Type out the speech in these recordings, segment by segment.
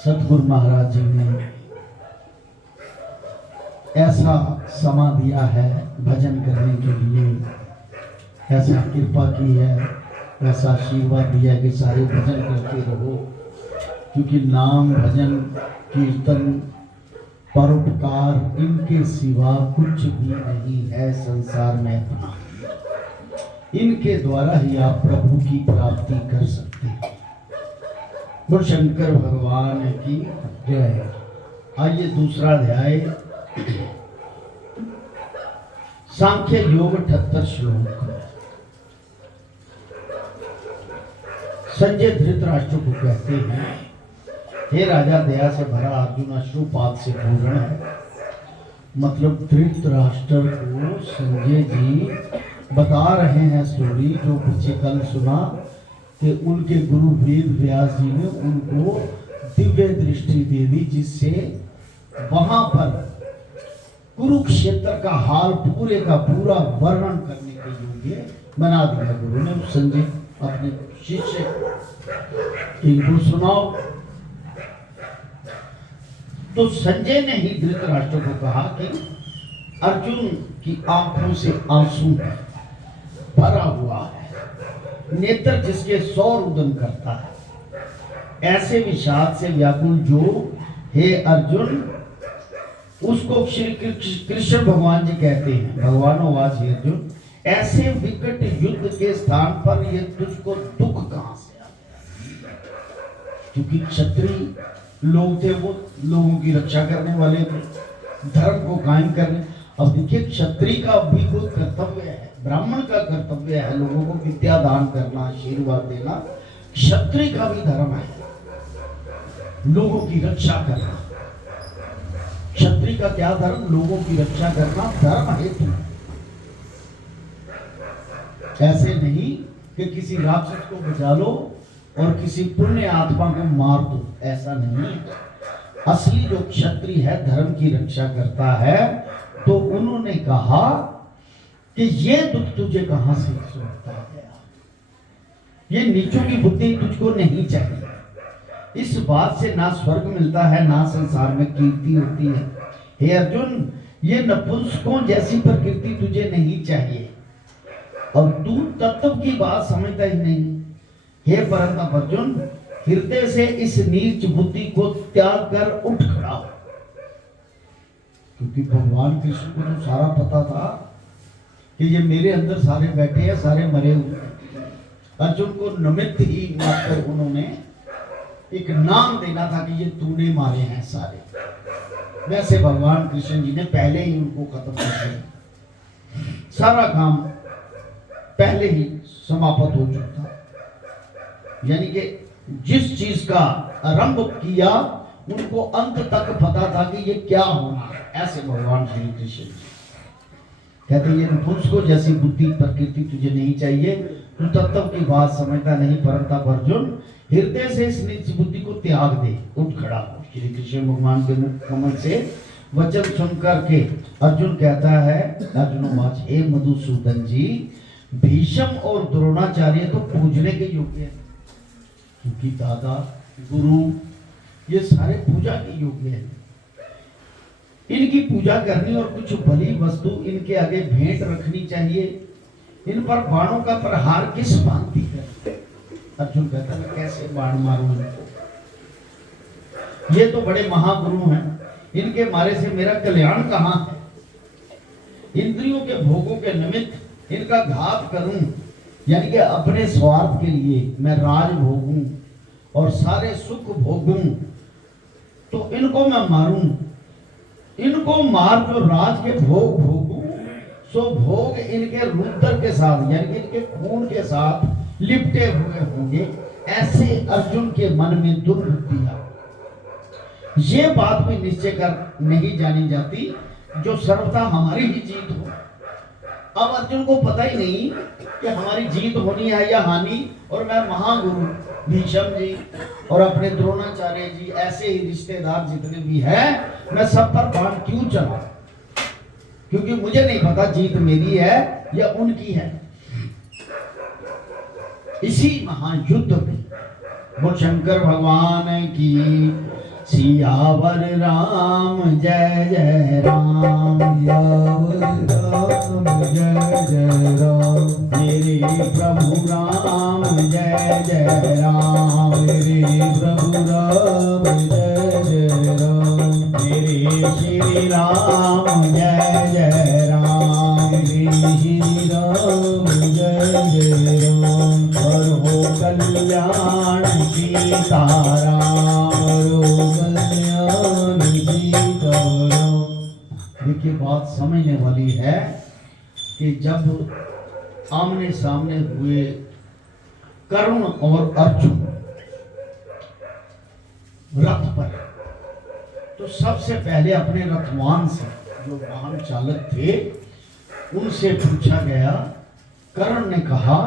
सतगुरु महाराज जी ने ऐसा समा दिया है भजन करने के लिए, ऐसा कृपा की है, ऐसा आशीर्वाद दिया है कि सारे भजन करते रहो, क्योंकि नाम भजन कीर्तन परोपकार इनके सिवा कुछ भी नहीं है संसार में अपना। इनके द्वारा ही आप प्रभु की प्राप्ति कर सकते हैं। गुरु शंकर भगवान की जय। आइए दूसरा अध्याय सांख्य योग 78 श्लोक। संजय धृतराष्ट्र को कहते हैं, हे राजा, दया से भरा अर्जुन अश्रुपात से पूर्ण है। मतलब धृतराष्ट्र को संजय जी बता रहे हैं स्टोरी जो पीछे कल सुना कि उनके गुरु वेद व्यास जी ने उनको दिव्य दृष्टि दे दी, जिससे वहां पर कुरुक्षेत्र का हाल पूरे का पूरा वर्णन करने के योग्य बना दिया गुरु ने। संजय अपने शिष्य इनको सुनाओ। तो संजय ने ही धृतराष्ट्र को कहा कि अर्जुन की आंखों से आंसू भरा हुआ है, नेत्र जिसके सौर उदन करता है, ऐसे विषाद से व्याकुल जो, हे अर्जुन, उसको श्री कृष्ण भगवान जी कहते हैं। भगवान वाच हे अर्जुन, ऐसे विकट युद्ध के स्थान पर ये तुझको दुख कहां से आ गया? क्योंकि क्षत्रिय लोग थे, वो लोगों की रक्षा करने वाले थे, धर्म को कायम करने। अब देखिए, क्षत्रिय का भी कोई कर्तव्य है, ब्राह्मण का कर्तव्य है लोगों को विद्या दान करना, आशीर्वाद देना। क्षत्रिय का भी धर्म है लोगों की रक्षा करना। क्षत्रिय का क्या धर्म? लोगों की रक्षा करना धर्म हेतु। ऐसे नहीं कि किसी राक्षस को बचा लो और किसी पुण्य आत्मा को मार दो, ऐसा नहीं है। असली जो क्षत्रिय है धर्म की रक्षा करता है। तो उन्होंने कहा कि ये दुख तुझे कहां से सुनता गया? ये नीचों की बुद्धि तुझको नहीं चाहिए। इस बात से ना स्वर्ग मिलता है ना संसार में कीर्ति होती है। हे अर्जुन, ये नपुंसकों जैसी प्रकृति तुझे नहीं चाहिए और तू तत्व की बात समझता ही नहीं। हे परंतप अर्जुन, हृदय से इस नीच बुद्धि को त्याग कर उठ खड़ा हो। क्योंकि भगवान कृष्ण को तो सारा पता था कि ये मेरे अंदर सारे बैठे हैं, सारे मरे हुए। अर्जुन को निमित्त ही मात्र उन्होंने एक नाम देना था कि ये तूने मारे हैं सारे। वैसे भगवान कृष्ण जी ने पहले ही उनको खत्म कर दिया, सारा काम पहले ही समाप्त हो चुका था। यानी कि जिस चीज का आरंभ किया उनको अंत तक पता था कि ये क्या होना है। ऐसे भगवान श्री कृष्ण जी कहते ये नपुंसकों जैसी बुद्धि प्रकृति तुझे नहीं चाहिए, तू तत्व की बात समझता नहीं। परंतप अर्जुन, हृदय से इस नीच बुद्धि को त्याग दे, उठ खड़ा हो। श्री कृष्ण भगवान के मुख कमल से वचन सुनकर के अर्जुन कहता है, अर्जुनोवाच, हे मधुसूदन जी, भीष्म और द्रोणाचार्य तो पूजने के योग्य हैं, क्योंकि दादा गुरु ये सारे पूजा के योग्य हैं। इनकी पूजा करनी और कुछ भली वस्तु इनके आगे भेंट रखनी चाहिए। इन पर बाणों का प्रहार किस भांति है? अर्जुन कहता है, कैसे बाण मारूं इनको? ये तो बड़े महागुरु हैं, इनके मारे से मेरा कल्याण कहां है? इंद्रियों के भोगों के निमित्त इनका घात करूं, यानी कि अपने स्वार्थ के लिए मैं राज भोगूं और सारे सुख भोगूं, तो इनको मैं मारूं। इनको मार जो राज के भोग भोगूं, सो भोग इनके रुद्र के साथ यानी कि इनके खून के साथ लिपटे हुए होंगे। ऐसे अर्जुन के मन में दुर्बुद्धियां, ये बात भी निश्चय कर नहीं जानी जाती जो सर्वथा हमारी ही जीत हो। अब अर्जुन को पता ही नहीं कि हमारी जीत होनी है या हानि, और मैं महागुरु भीष्म जी और अपने द्रोणाचार्य जी ऐसे ही रिश्तेदार जितने भी हैं, मैं सब पर बाण क्यों चलाऊं? क्योंकि मुझे नहीं पता जीत मेरी है या उनकी है। इसी महायुद्ध में वो शंकर भगवान की सियावर राम जय जय राम, सियावर राम जय जय राम, मेरे प्रभु राम जय जय राम, मेरे प्रभु राम जय जय राम, मेरे श्री राम जय जय राम, मेरे श्री राम जय जय राम, करो कल्याण सीताराम, देखिए बात समझने वाली है कि जब आमने सामने हुए कर्ण और अर्जुन रथ पर, तो सबसे पहले अपने रथवान से जो वाहन चालक थे उनसे पूछा गया। कर्ण ने कहा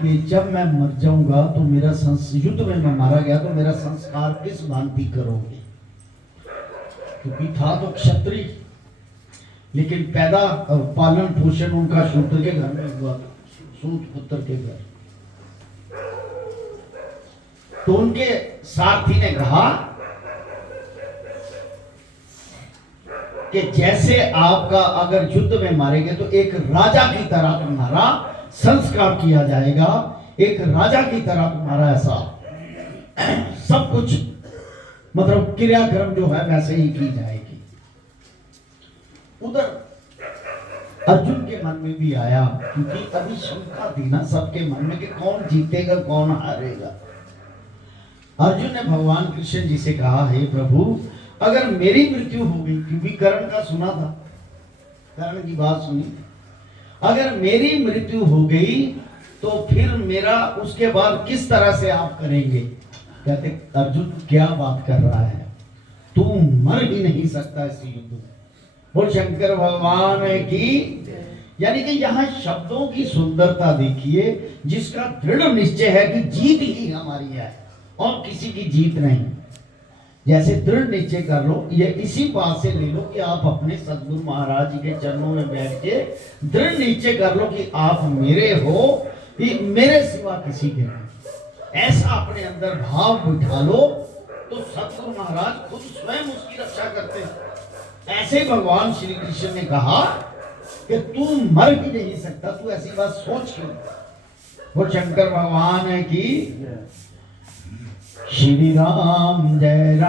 कि जब मैं मर जाऊंगा तो मेरा युद्ध में मैं मारा गया तो मेरा संस्कार किस भांति करोगे? क्योंकि था तो क्षत्रिय, लेकिन पैदा पालन पोषण उनका शूद्र के घर में हुआ, सूत पुत्र के घर। तो उनके सारथी ने कहा कि जैसे आपका अगर युद्ध में मारेंगे तो एक राजा की तरह तुम्हारा संस्कार किया जाएगा, एक राजा की तरह तुम्हारा ऐसा सब कुछ मतलब क्रियाक्रम जो है वैसे ही की जाएगी। उधर अर्जुन के मन में भी आया, क्योंकि अभी शंका थी ना सबके मन में कि कौन जीतेगा कौन हारेगा। अर्जुन ने भगवान कृष्ण जी से कहा, हे प्रभु अगर मेरी मृत्यु हो गई, क्योंकि कर्ण का सुना था, कर्ण की बात सुनी, अगर मेरी मृत्यु हो गई तो फिर मेरा उसके बाद किस तरह से आप करेंगे? कहते अर्जुन क्या बात कर रहा है? तू मर ही नहीं सकता इस युद्ध में। बोल शंकर भगवान की। यानी कि यहाँ शब्दों की सुंदरता देखिए, जिसका दृढ़ निश्चय है कि जीत ही हमारी है और किसी की जीत नहीं। जैसे दृढ़ निश्चय कर लो, ये इसी बात से ले लो कि आप अपने सदगुरु महाराज जी के चरणों में बैठ के दृढ़ निश्चय कर लो कि आप मेरे हो, कि मेरे सिवा किसी के नहीं। ऐसा अपने अंदर भाव बिठा लो तो सदगुरु महाराज खुद स्वयं उसकी रक्षा करते हैं। ऐसे भगवान श्री कृष्ण ने कहा कि तू मर भी नहीं सकता, तू ऐसी बात सोच क्यों। वो शंकर भगवान की। श्री राम जय जय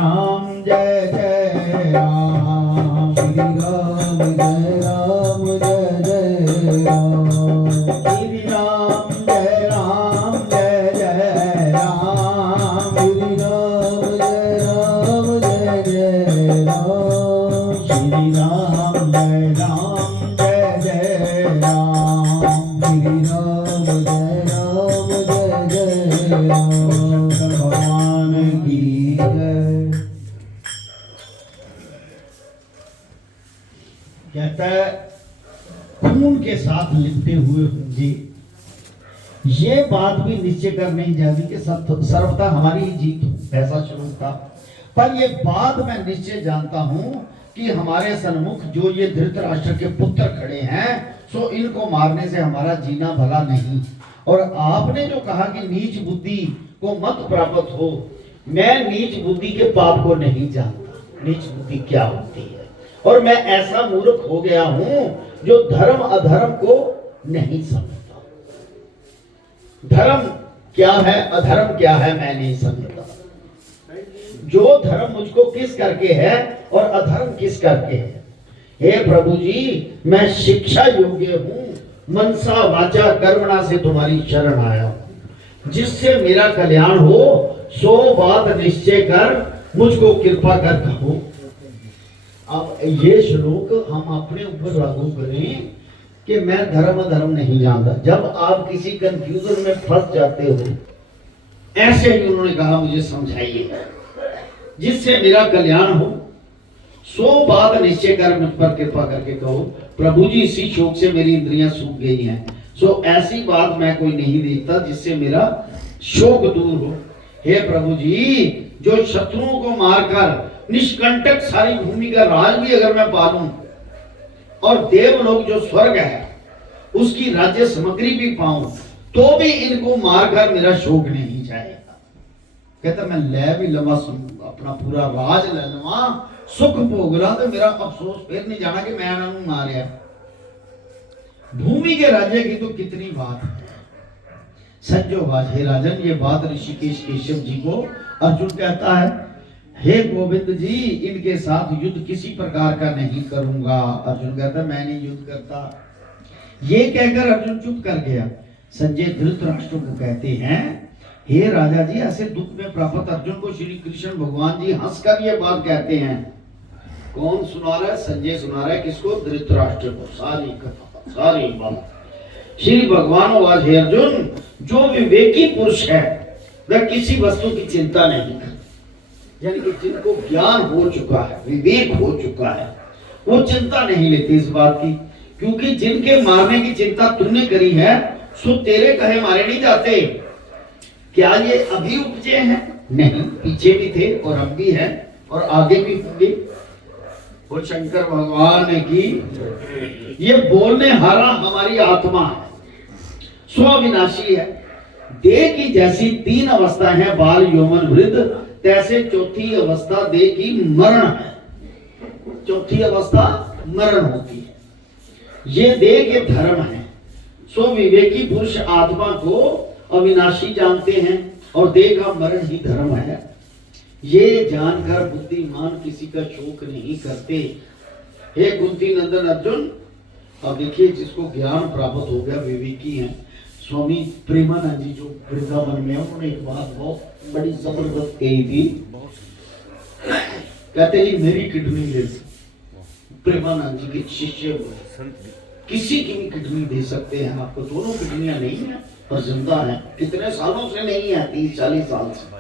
राम, श्री राम जय जय राम, श्री राम जय जय राम, श्री राम जय जय राम, श्री राम जय जय राम, श्री राम जय जय राम। भगवान की जय। कहता है खून के साथ लिपटे हुए होंगे, ये बात भी निश्चय कर नहीं जाती कि सर्वथा हमारी ही जीत हो, ऐसा शुरू था। पर ये बात मैं निश्चय जानता हूं कि हमारे सन्मुख जो ये धृतराष्ट्र के पुत्र खड़े हैं, सो इनको मारने से हमारा जीना भला नहीं। और आपने जो कहा कि नीच बुद्धि को मत प्राप्त हो, मैं नीच बुद्धि के पाप को नहीं जानता, नीच बुद्धि क्या होती है। और मैं ऐसा मूर्ख हो गया हूं जो धर्म अधर्म को नहीं समझता। धर्म क्या है अधर्म क्या है मैं नहीं समझता। जो धर्म मुझको किस करके है और अधर्म किस करके है। हे प्रभु जी, मैं शिक्षा योग्य हूं, मनसा वाचा कर्मणा से तुम्हारी शरण आया हूं। जिससे मेरा कल्याण हो सो बात निश्चय कर, मुझको कृपा कर कहो। अब ये श्लोक हम अपने ऊपर लागू करें कि मैं धर्म धर्म नहीं जानता। जब आप किसी कंफ्यूजन में फंस जाते हो, ऐसे ही उन्होंने कहा मुझे समझाइए, जिससे मेरा कल्याण हो सो बात निश्चय कर, मुझ पर कृपा करके कहो। प्रभु जी, इसी शोक से मेरी इंद्रियां सूख गई हैं, सो ऐसी बात मैं कोई नहीं देखता जिससे मेरा शोक दूर हो। हे प्रभु जी, जो शत्रुओं को मारकर निष्कंटक सारी भूमि का राज भी अगर मैं पालूं और देवलोक जो स्वर्ग है उसकी राज्य सामग्री भी पाऊं, तो भी इनको मारकर मेरा शोक नहीं जाएगा। कहता मैं ले भी लवा, अपना पूरा राज ले लवा, सुख भोगला, तो मेरा अफसोस फिर नहीं जाना कि मैं इन्होंने मारिया। भूमि के राज्य की तो कितनी बात है। संजोबाज हे राजन, ये बात ऋषिकेश केशव जी को अर्जुन कहता है, हे गोविंद जी, इनके साथ युद्ध किसी प्रकार का नहीं करूंगा। अर्जुन कहता मैं नहीं युद्ध करता। ये कहकर अर्जुन चुप कर गया। संजय धृतराष्ट्र को कहते हैं, हे राजा जी, ऐसे दुख में प्राप्त अर्जुन को श्री कृष्ण भगवान जी हंसकर ये बात कहते हैं। कौन सुना रहा है? संजय सुना रहा है। किसको? धृतराष्ट्र को। सारी कथा, सारी बात श्री भगवान आवाज, हे अर्जुन, जो विवेकी पुरुष है वह किसी वस्तु की चिंता नहीं करता। यानी कि जिनको ज्ञान हो चुका है, विवेक हो चुका है, वो चिंता नहीं लेते इस बात की। क्योंकि जिनके मारने की चिंता तुमने करी है, सो तेरे कहे मारे नहीं जाते। क्या ये अभी उपजे हैं? नहीं, पीछे भी थे और अब भी हैं और आगे भी होंगे। और शंकर भगवान की ये बोलने हारा हमारी आत्मा है, स्वविनाशी है। देह की जैसी तीन अवस्था है, बाल यौवन वृद्ध, तैसे चौथी अवस्था देह की मरण है। चौथी अवस्था मरण होती है। ये देह के धर्म है। सो विवेकी पुरुष आत्मा को अविनाशी जानते हैं और देह का मरण ही धर्म है। ये जानकर बुद्धिमान किसी का शोक नहीं करते। हे कुंती नंदन अर्जुन, अब देखिए जिसको ज्ञान प्राप्त हो गया, विवेकी हैं। स्वामी प्रेमानंद जी जो वृंदावन में, उन्होंने एक बात बहुत बड़ी जबरदस्त कही थी। कहते जी मेरी किडनी ले, प्रेमानंद जी के शिष्य किसी की भी किडनी दे सकते हैं आपको। दोनों किडनियां नहीं है पर जिंदा है। कितने सालों से नहीं है, 30-40 साल से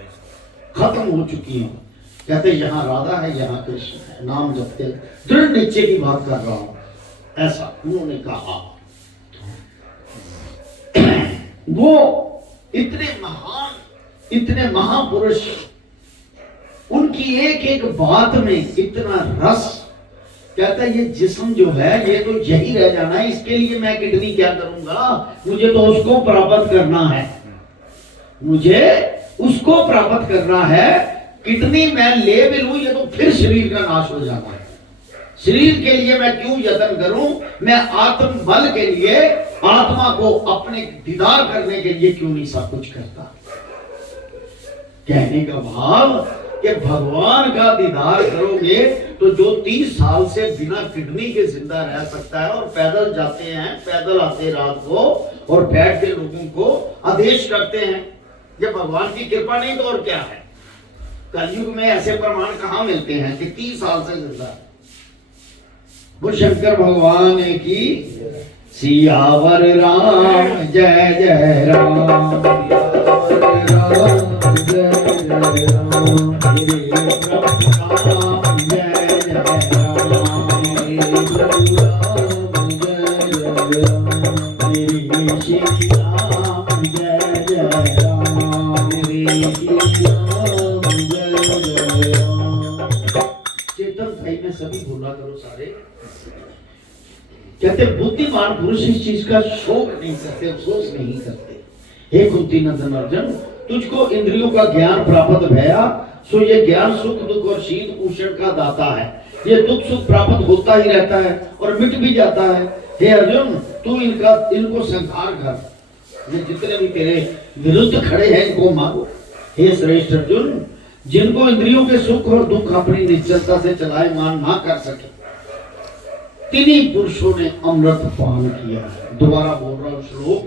खत्म हो चुकी है। कहते यहाँ राधा है, यहाँ कृष्ण है, नाम जपते, दृढ़ निश्चय की बात कर रहा हूं, ऐसा उन्होंने कहा। वो इतने महान, इतने महापुरुष, उनकी एक एक बात में इतना रस। कहता है ये जिस्म जो है ये तो यही रह जाना है, इसके लिए मैं किडनी क्या करूंगा, मुझे तो उसको प्राप्त करना है, मुझे उसको प्राप्त करना है। किडनी मैं ले भी लूं ये तो फिर शरीर का नाश हो जाना है, शरीर के लिए मैं क्यों यत्न करूं, मैं आत्म बल के लिए, आत्मा को अपने दीदार करने के लिए क्यों नहीं सब कुछ करता। कहने का भाव कि भगवान का दीदार करोगे तो जो 30 साल से बिना किडनी के जिंदा रह सकता है और पैदल जाते हैं, पैदल आते रात को और बैठ के लोगों को आदेश करते हैं, ये भगवान की कृपा नहीं तो और क्या है। कलयुग में ऐसे प्रमाण कहां मिलते हैं कि 30 साल से जिंदा है। वो शंकर भगवान की सियावर राम जय जय राम, राम जय जय राम, सभी बोला करो सारे। कहते बुद्धिमान पुरुष इस चीज का शोक नहीं करते, अफसोस नहीं करते। हे कुंती नंदन अर्जुन, तुझको इंद्रियों का ज्ञान प्राप्त भया, सो ये ज्ञान सुख दुख और शीत उष्ण का दाता है। ये दुख सुख प्राप्त होता ही रहता है और मिट भी जाता है। हे अर्जुन, तू इनको संहार कर, ये जितने भी तेरे विरुद्ध खड़े हैं इनको मारो। हे श्रेष्ठ अर्जुन, जिनको इंद्रियों के सुख और दुख अपनी निश्चलता से चलायमान ना कर सके, तिन्हीं पुरुषों ने अमृत पान किया। दोबारा बोल रहा हूं श्लोक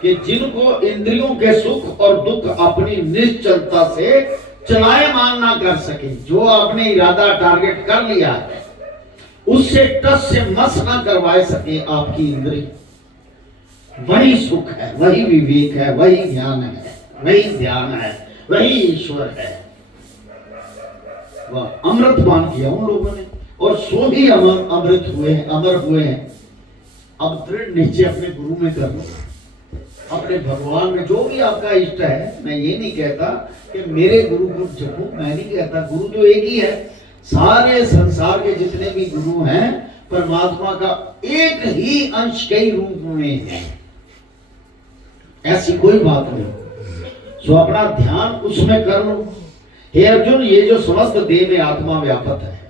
कि जिनको इंद्रियों के सुख और दुख अपनी निश्चलता से चलायमान ना कर सके, जो आपने इरादा टारगेट कर लिया है उससे टस से मस ना करवाए सके आपकी इंद्री, वही सुख है, वही विवेक है, वही ज्ञान है, वही ध्यान है, वही ईश्वर है। वह अमृत पान किया उन लोगों ने और सो ही अमृत हुए हैं, अमर हुए हैं। अब दृढ़ निश्चय अपने गुरु में कर लो, अपने भगवान में, जो भी आपका इष्ट है। मैं ये नहीं कहता कि मेरे गुरु को जपो, मैं नहीं कहता, गुरु तो एक ही है। सारे संसार के जितने भी गुरु हैं परमात्मा का एक ही अंश कई रूप में है, ऐसी कोई बात नहीं। सो अपना ध्यान उसमें कर लो। हे अर्जुन, ये जो समस्त देह में आत्मा व्यापक है,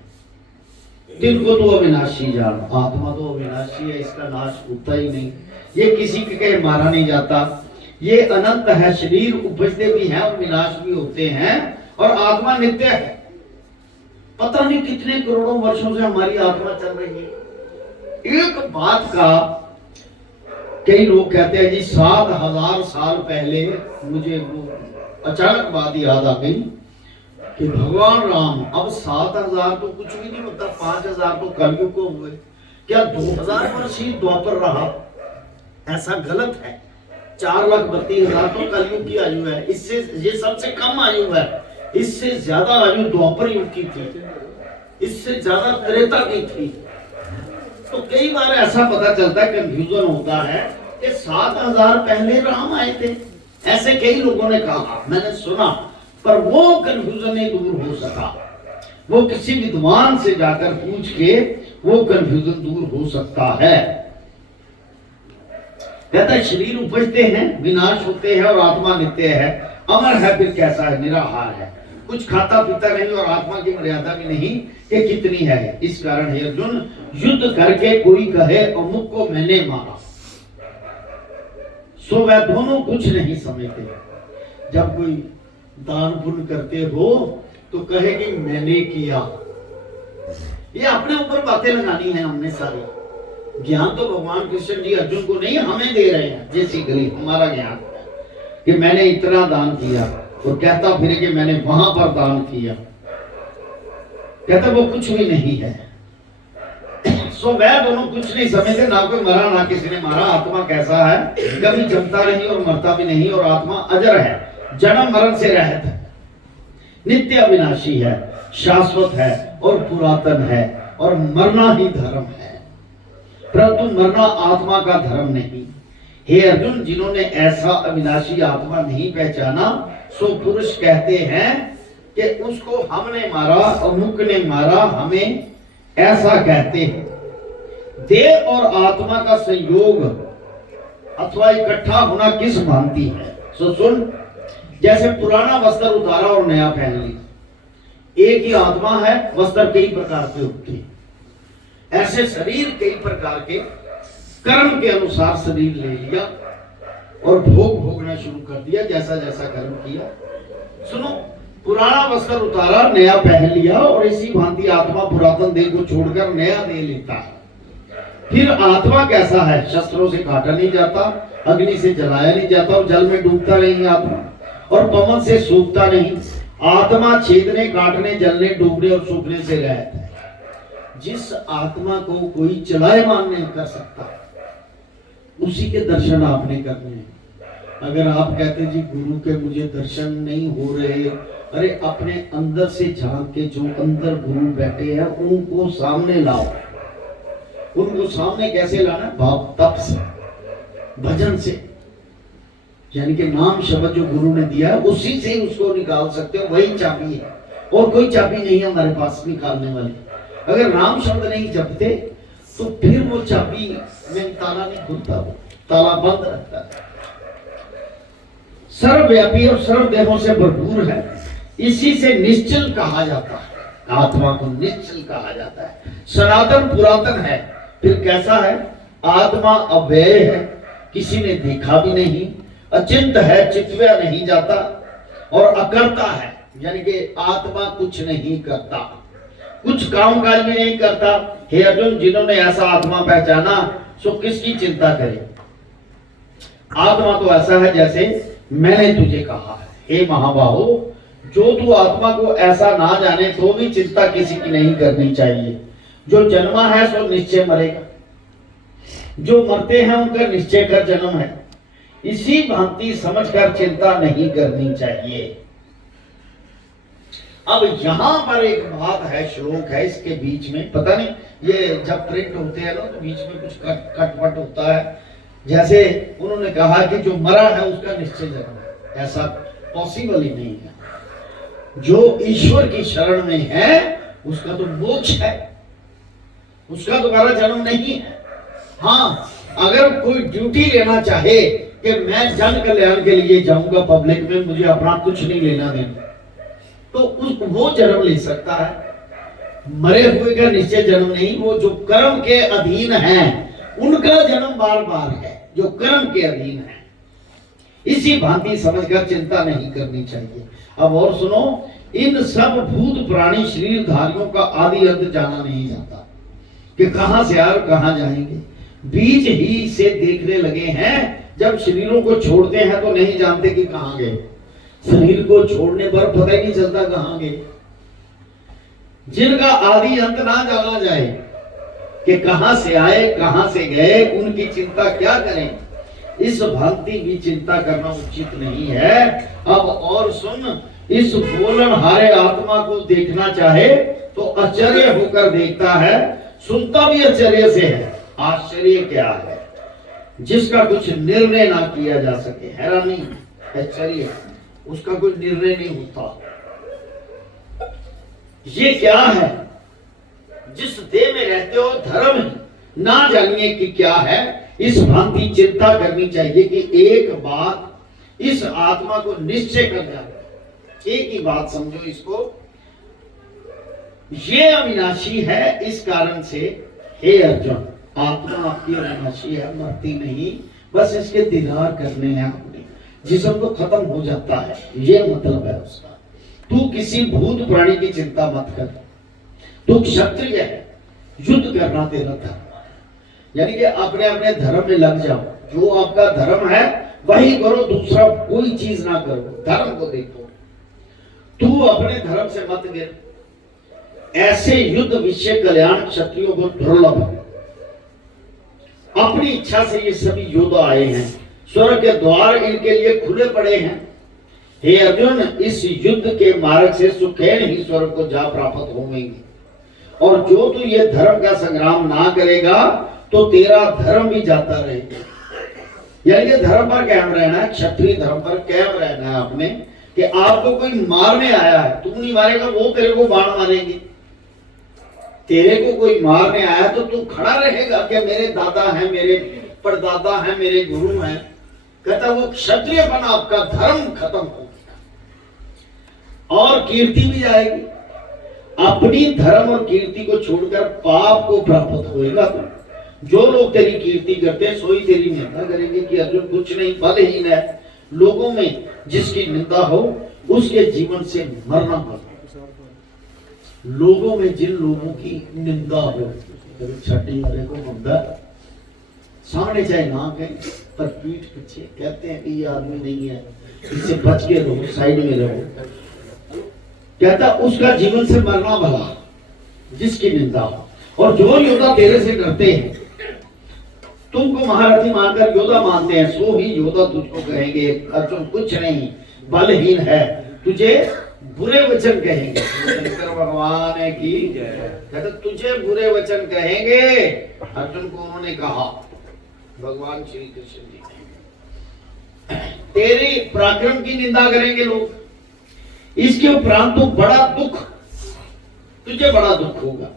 तिनको तो अविनाशी जान। आत्मा तो अविनाशी है, इसका नाश होता ही नहीं, ये किसी के मारा नहीं जाता, ये अनंत है। शरीर उपजते भी हैं और विनाश भी होते हैं और आत्मा नित्य है। पता नहीं कितने करोड़ों वर्षों से हमारी आत्मा चल रही है। एक बात का कई लोग कहते हैं जी 7000 साल पहले, मुझे वो अचानक बात याद आ गई कि भगवान राम, अब 7000 तो कुछ भी नहीं होता, 5000 तो कलयुग को हुए, क्या 2000 वर्ष ही द्वापर रहा? ऐसा गलत है। 4,32,000 तो कलयुग की आयु है, इससे ये सबसे कम आयु है। इससे ज्यादा आयु द्वापर युग की थी, इससे ज्यादा त्रेता की थी। तो कई बार ऐसा पता चलता है, कंफ्यूजन होता है कि 7000 पहले राम आए थे, ऐसे कई लोगों ने कहा, मैंने सुना, पर वो कंफ्यूजन नहीं दूर हो सका। वो किसी विद्वान से जाकर पूछ के वो कंफ्यूजन दूर हो सकता है। कहता है शरीर उपजते हैं, विनाश होते हैं और आत्मा नित्य है, अमर है, फिर कैसा है, निराहार है, कुछ खाता पीता नहीं और आत्मा की मर्यादा भी नहीं कि कितनी है। इस कारण हे अर्जुन, युद्ध करके कोई कहे अमुक को मैंने मारा, सो वह दोनों कुछ नहीं समझते। जब कोई दान पुण्य करते हो तो कहे कि मैंने किया, ये अपने ऊपर बातें लगानी है हमने सारी। ज्ञान तो भगवान कृष्ण जी अर्जुन को नहीं, हमें दे रहे हैं। जैसी गली हमारा ज्ञान कि मैंने इतना दान किया और कहता फिर कि मैंने वहां पर दान किया, कहता वो कुछ भी नहीं है। सो वह दोनों कुछ नहीं समझते, ना कोई मरा ना किसी ने मारा। आत्मा कैसा है, कभी जमता नहीं और मरता भी नहीं, और आत्मा अजर है, जन्म मरण से रहित है, नित्य अविनाशी है। शाश्वत है और पुरातन है और मरना ही धर्म है, परंतु मरना आत्मा का धर्म नहीं। हे अर्जुन, जिन्होंने ऐसा अविनाशी आत्मा नहीं पहचाना सो पुरुष कहते हैं कि उसको हमने मारा, अमुक ने मारा, हमें ऐसा कहते हैं। देह और आत्मा का संयोग अथवा इकट्ठा होना किस भांति है? सो सुन, जैसे पुराना वस्त्र उतारा और नया पहन लिया। एक ही आत्मा है, वस्त्र कई प्रकार के होते हैं। ऐसे शरीर कई प्रकार के कर्म के अनुसार शरीर ले लिया और भोग भोगना शुरू कर दिया, जैसा जैसा कर्म किया। सुनो, पुराना वस्त्र उतारा, नया पहन लिया, और इसी भांति आत्मा पुरातन देह को छोड़कर नया देह लेता है। फिर आत्मा कैसा है? शस्त्रों से काटा नहीं जाता, अग्नि से जलाया नहीं जाता, और जल में डूबता नहीं आत्मा, और पवन से सूखता नहीं। आत्मा छेदने, काटने, जलने, डूबने और सूखने से रहता है। जिस आत्मा को कोई चलायमान नहीं कर सकता, उसी के दर्शन आपने करने हैं। अगर आप कहते जी गुरु के मुझे दर्शन नहीं हो रहे, अरे अपने अंदर से झांक के जो अंदर गुरु बैठे हैं उनको सामने लाओ। उनको सामने कैसे लाना? भाव तप से, भजन से, यानी कि नाम शब्द जो गुरु ने दिया है उसी से उसको निकाल सकते हो। वही चाबी है, और कोई चाबी नहीं है हमारे पास निकालने वाली। अगर नाम शब्द नहीं जपते तो फिर वो चाबी में ताला नहीं खुलता, वो ताला बंद रहता है। सर्वव्यापी और सर्व देहों से भरपूर है, इसी से निश्चल कहा जाता है। आत्मा को निश्चल कहा जाता है। सनातन पुरातन है, फिर कैसा है? आत्मा अव्यय है, किसी ने देखा भी नहीं, अचिंत है, चितव्या नहीं जाता, और अकर्ता है, यानी कि आत्मा कुछ नहीं करता, कुछ काम काज भी नहीं करता। हे अर्जुन, जिन्होंने ऐसा आत्मा पहचाना सो किसकी चिंता करे? आत्मा तो ऐसा है जैसे मैंने तुझे कहा है। हे महाबाहो, जो तू आत्मा को ऐसा ना जाने तो भी चिंता किसी की नहीं करनी चाहिए। जो जन्मा है सो निश्चय मरेगा, जो मरते हैं उनका निश्चय कर जन्म है। इसी भांति समझकर चिंता नहीं करनी चाहिए। अब यहां पर एक बात है, श्लोक है, इसके बीच में पता नहीं ये जब प्रिंट होते हैं ना तो बीच में कुछ कटपट होता है। जैसे उन्होंने कहा कि जो मरा है उसका निश्चय जन्म है, ऐसा पॉसिबल ही नहीं है। जो ईश्वर की शरण में है उसका तो मोक्ष है, उसका दोबारा जन्म नहीं है। हाँ, अगर कोई ड्यूटी लेना चाहे कि मैं जन कल्याण के लिए जाऊंगा पब्लिक में, मुझे अपना कुछ नहीं लेना देना, तो वो जन्म ले सकता है। मरे हुए का निश्चय जन्म नहीं, वो जो कर्म के अधीन है उनका जन्म बार बार है, जो कर्म के अधीन है। इसी भांति समझकर चिंता नहीं करनी चाहिए। अब और सुनो, इन सब भूत प्राणी शरीरधारियों का आदि अंत जाना नहीं जाता कि कहां से आए और कहां जाएंगे। बीच ही से देखने लगे हैं। जब शरीरों को छोड़ते हैं तो नहीं जानते कि कहां गए। शरीर को छोड़ने पर पता ही नहीं चलता कहां गए। जिनका आदि अंत ना जाना जाए कि कहां से आए कहां से गए, उनकी चिंता क्या करें। इस भांति भी चिंता करना उचित नहीं है। अब और सुन, इस बोलनहारे आत्मा को देखना चाहे तो आश्चर्य होकर देखता है, सुनता भी आश्चर्य से है। आश्चर्य क्या है? जिसका कुछ निर्णय ना किया जा सके। हैरानी, आश्चर्य, उसका कोई निर्णय नहीं होता। ये क्या है? जिस देह में रहते हो धर्म ही ना जानिए कि क्या है। इस भांति चिंता करनी चाहिए कि एक बात इस आत्मा को निश्चय कर जाए। एक ही बात समझो इसको, ये अविनाशी है। इस कारण से हे अर्जुन, आत्मा आपकी अविनाशी है, मरती नहीं, बस इसके दीदार करने हैं आपने। जिस्म तो खत्म हो जाता है, ये मतलब है उसका। तू किसी भूत प्राणी की चिंता मत कर। तू क्षत्रिय है, युद्ध करना तेरा धर्म, यानी कि अपने अपने धर्म में लग जाओ। जो आपका धर्म है वही करो, दूसरा कोई चीज ना करो। धर्म को देखो, तू अपने धर्म से मत गिर। ऐसे युद्ध विषय कल्याण क्षत्रियों को दुर्लभ है। अपनी इच्छा से ये सभी योद्धा आए हैं, स्वर्ग के द्वार इनके लिए खुले पड़े हैं। हे अर्जुन, इस युद्ध के मार्ग से सुखैन ही स्वर्ग को जा प्राप्त होंगे। और जो तू ये धर्म का संग्राम ना करेगा तो तेरा धर्म भी जाता रहेगा। यानी कि धर्म पर कायम रहना है, क्षत्रिय धर्म पर कायम रहना है आपने, कि आपको कोई मारने आया है, तू नहीं मारेगा, वो तेरे को बाण मारेंगे। तेरे को कोई मारने आया तो तू खड़ा रहेगा कि मेरे दादा हैं, मेरे परदादा हैं, मेरे गुरु हैं। कहता वो क्षत्रियपन, आपका धर्म खत्म हो गया और कीर्ति भी जाएगी। अपनी धर्म और कीर्ति को छोड़कर पाप को प्राप्त होएगा। तो जो लोग तेरी कीर्ति करते हैं सोई तेरी निंदा करेंगे कि अर्जुन कुछ नहीं, बलहीन है। लोगों में जिसकी निंदा हो उसके जीवन से मरना पड़ता। लोगों में जिन लोगों की निंदा हो, छठी वाले को बंदा सामने चाहे ना कहे पर पीठ पीछे कहते हैं कि ये आदमी नहीं है, इससे बच के रहो, साइड में रहो। कहता उसका जीवन से मरना भला, जिसकी निंदा हो। और जो योद्धा तेरे से डरते हैं, तुमको महारथी मानकर योद्धा मानते हैं, सो ही योद्धा तुझको कहेंगे अर्जुन कुछ नहीं, बलहीन है, तुझे बुरे वचन कहेंगे। शंकर भगवान की कहते तुझे बुरे वचन कहेंगे। अर्जुन को उन्होंने कहा, भगवान श्री कृष्ण जी, तेरी पराक्रम की निंदा करेंगे लोग, इसके उपरांत तो बड़ा दुख, तुझे बड़ा दुख होगा।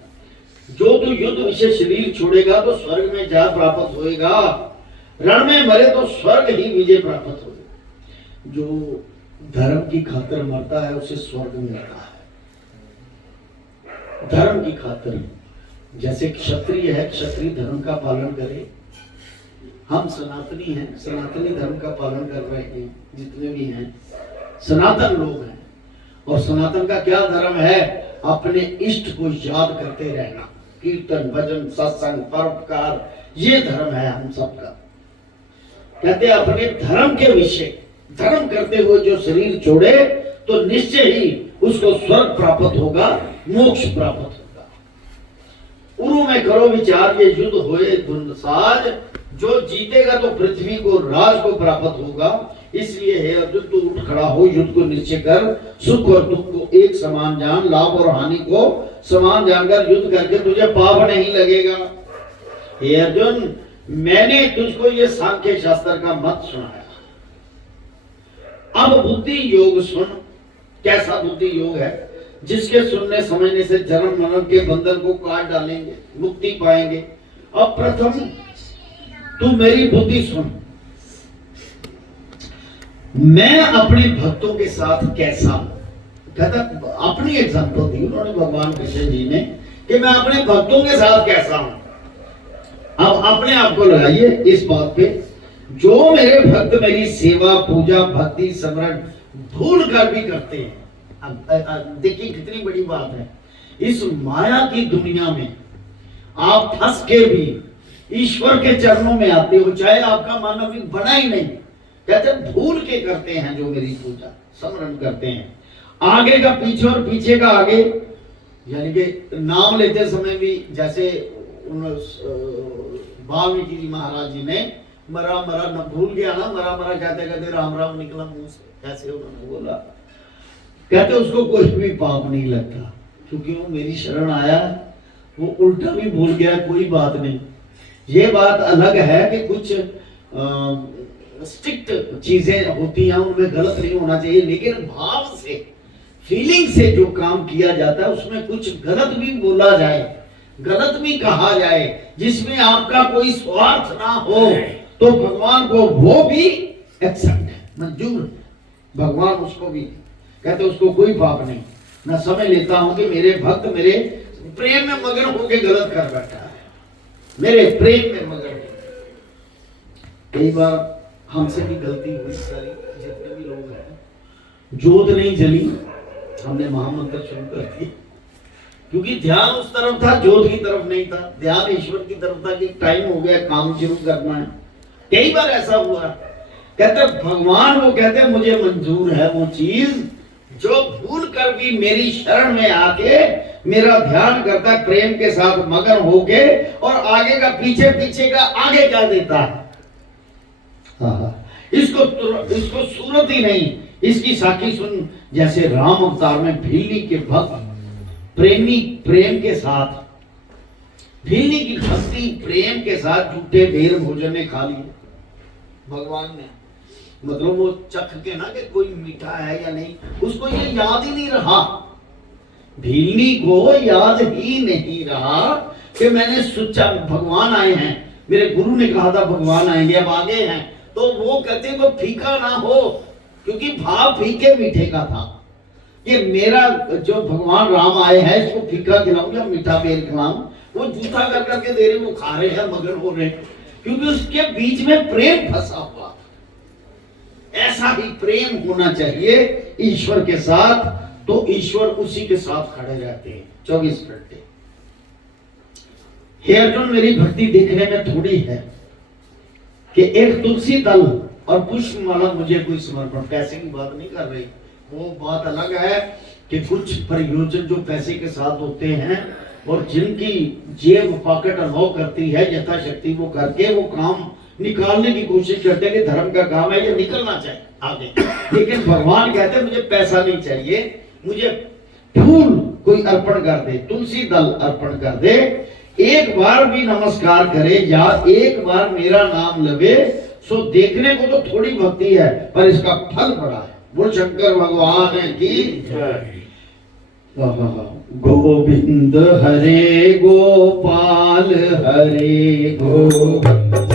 जो तू युद्ध विषय शरीर छोड़ेगा तो स्वर्ग में जा प्राप्त होएगा, रण में मरे तो स्वर्ग ही विजय प्राप्त होगा। जो धर्म की खातिर मरता है उसे स्वर्ग मिलता है। धर्म की खातिर, जैसे क्षत्रिय है, क्षत्रिय धर्म का पालन करे। हम सनातनी हैं, सनातनी धर्म का पालन कर रहे हैं, जितने भी हैं सनातन लोग हैं। और सनातन का क्या धर्म है? अपने इष्ट को याद करते रहना, कीर्तन भजन सत्संग परोपकार, ये धर्म है हम सबका। कहते अपने धर्म के विषय धर्म करते हुए जो शरीर छोड़े तो निश्चय ही उसको स्वर्ग प्राप्त होगा, मोक्ष प्राप्त होगा। उरु में करो विचार, ये युद्ध होए धुंधसाज, जो जीतेगा तो पृथ्वी को राज को प्राप्त होगा। इसलिए हे अर्जुन तू उठ खड़ा हो, युद्ध को निश्चय कर, सुख और दुख को एक समान जान, लाभ और हानि को समान जानकर युद्ध करके तुझे पाप नहीं लगेगा। हे अर्जुन, मैंने तुझको ये सांख्य शास्त्र का मत सुनाया। अब बुद्धि योग सुन। कैसा बुद्धि योग है? जिसके सुनने समझने से जन्म मरण के बंधन को काट डालेंगे, मुक्ति पाएंगे। अब प्रथम तू मेरी बुद्धि सुन। मैं अपने भक्तों के साथ कैसा हूं? कहता अपनी एग्जांपल दी उन्होंने भगवान कृष्ण जी ने कि मैं अपने भक्तों के साथ कैसा हूं। अब अपने आप को लगाइए इस बात पे, जो मेरे भक्त मेरी सेवा पूजा भक्ति स्मरण भूल कर भी करते हैं। अब देखिए कितनी बड़ी बात है, इस माया की दुनिया में आप फंस के भी ईश्वर के चरणों में आते हो, चाहे आपका मन अभी बना ही नहीं, कहते भूल के करते हैं जो मेरी पूजा स्मरण करते हैं। आगे का पीछे और पीछे का आगे, यानी कि नाम लेते समय भी जैसे वाल्मीकि जी महाराज जी ने मरा मरा न भूल गया ना, मरा मरा कहते कहते राम राम निकला मुंह से, ऐसे उन्होंने बोला। कहते उसको कोई भी पाप नहीं लगता, क्योंकि वो मेरी शरण आया। वो उल्टा भी भूल गया, कोई बात नहीं। ये बात अलग है कि कुछ स्ट्रिक्ट चीजें होती हैं, उनमें गलत नहीं होना चाहिए, लेकिन भाव से फीलिंग से जो काम किया जाता है उसमें कुछ गलत भी बोला जाए, गलत भी कहा जाए, जिसमें आपका कोई स्वार्थ ना हो, तो भगवान को वो भी एक्सेप्ट है, मंजूर। भगवान उसको भी कहते उसको कोई पाप नहीं। मैं समझ लेता हूं कि मेरे भक्त मेरे प्रेम में मगन होकर गलत कर बैठा है, मेरे प्रेम में मगन। कई बार हमसे भी गलती हुई, सारी जितने भी लोग हैं, जोत नहीं जली, हमने महामंत्र शुरू कर दिया, क्योंकि ध्यान उस तरफ था, जोत की तरफ नहीं था। ध्यान ईश्वर की तरफ था कि टाइम हो गया, काम शुरू करना है। कई बार ऐसा हुआ, कहते भगवान वो कहते मुझे मंजूर है वो चीज जो भूल कर भी मेरी शरण में आके मेरा ध्यान करता है, प्रेम के साथ मगन होके, और आगे का पीछे, पीछे का आगे क्या देता है। इसको सूरत ही नहीं, इसकी साखी सुन, जैसे राम अवतार में भीलनी के भक्त प्रेमी प्रेम के साथ, भीलनी की भक्ति प्रेम के साथ झूठे बेर भोजन ने खा लिए भगवान ने। मतलब वो चख के ना कि कोई मीठा है या नहीं, उसको ये याद ही नहीं रहा, भीलनी को याद ही नहीं रहा कि मैंने सोचा भगवान आए हैं, मेरे गुरु ने कहा था भगवान आएंगे, अब आगे हैं। तो वो कहते वो फीका ना हो, क्योंकि भाव फीके मीठे का था कि मेरा जो भगवान राम आए हैं इसको फीका खिलाऊं या मीठा बेर खिलाऊं। वो जूठा कर करके दे रहे, वो खा रहे हैं, मगन हो रहे हैं, क्योंकि उसके बीच में प्रेम फंसा हुआ। ऐसा ही प्रेम होना चाहिए ईश्वर के साथ, तो ईश्वर उसी के साथ खड़े रहते हैं 24 घंटे। हे अर्जुन, मेरी भक्ति देखने में थोड़ी है कि एक तुलसी दल और पुष्पमाला मुझे कोई समर्पण, पैसे की बात नहीं कर रही, वो बात अलग है कि कुछ प्रयोजन जो पैसे के साथ होते हैं और जिनकी जेब पॉकेट अलाउ करती है यथाशक्ति, वो करके वो काम निकालने की कोशिश करते हैं कि धर्म का काम है, ये निकलना चाहिए आगे। लेकिन भगवान कहते हैं मुझे पैसा नहीं चाहिए, मुझे फूल कोई अर्पण कर दे, तुलसी दल अर्पण कर दे, एक बार भी नमस्कार करे या एक बार मेरा नाम लवे, सो देखने को तो थोड़ी भक्ति है पर इसका फल बड़ा है। बोल शंकर भगवान की जय। गोविंद हरे गोपाल हरे गोविंद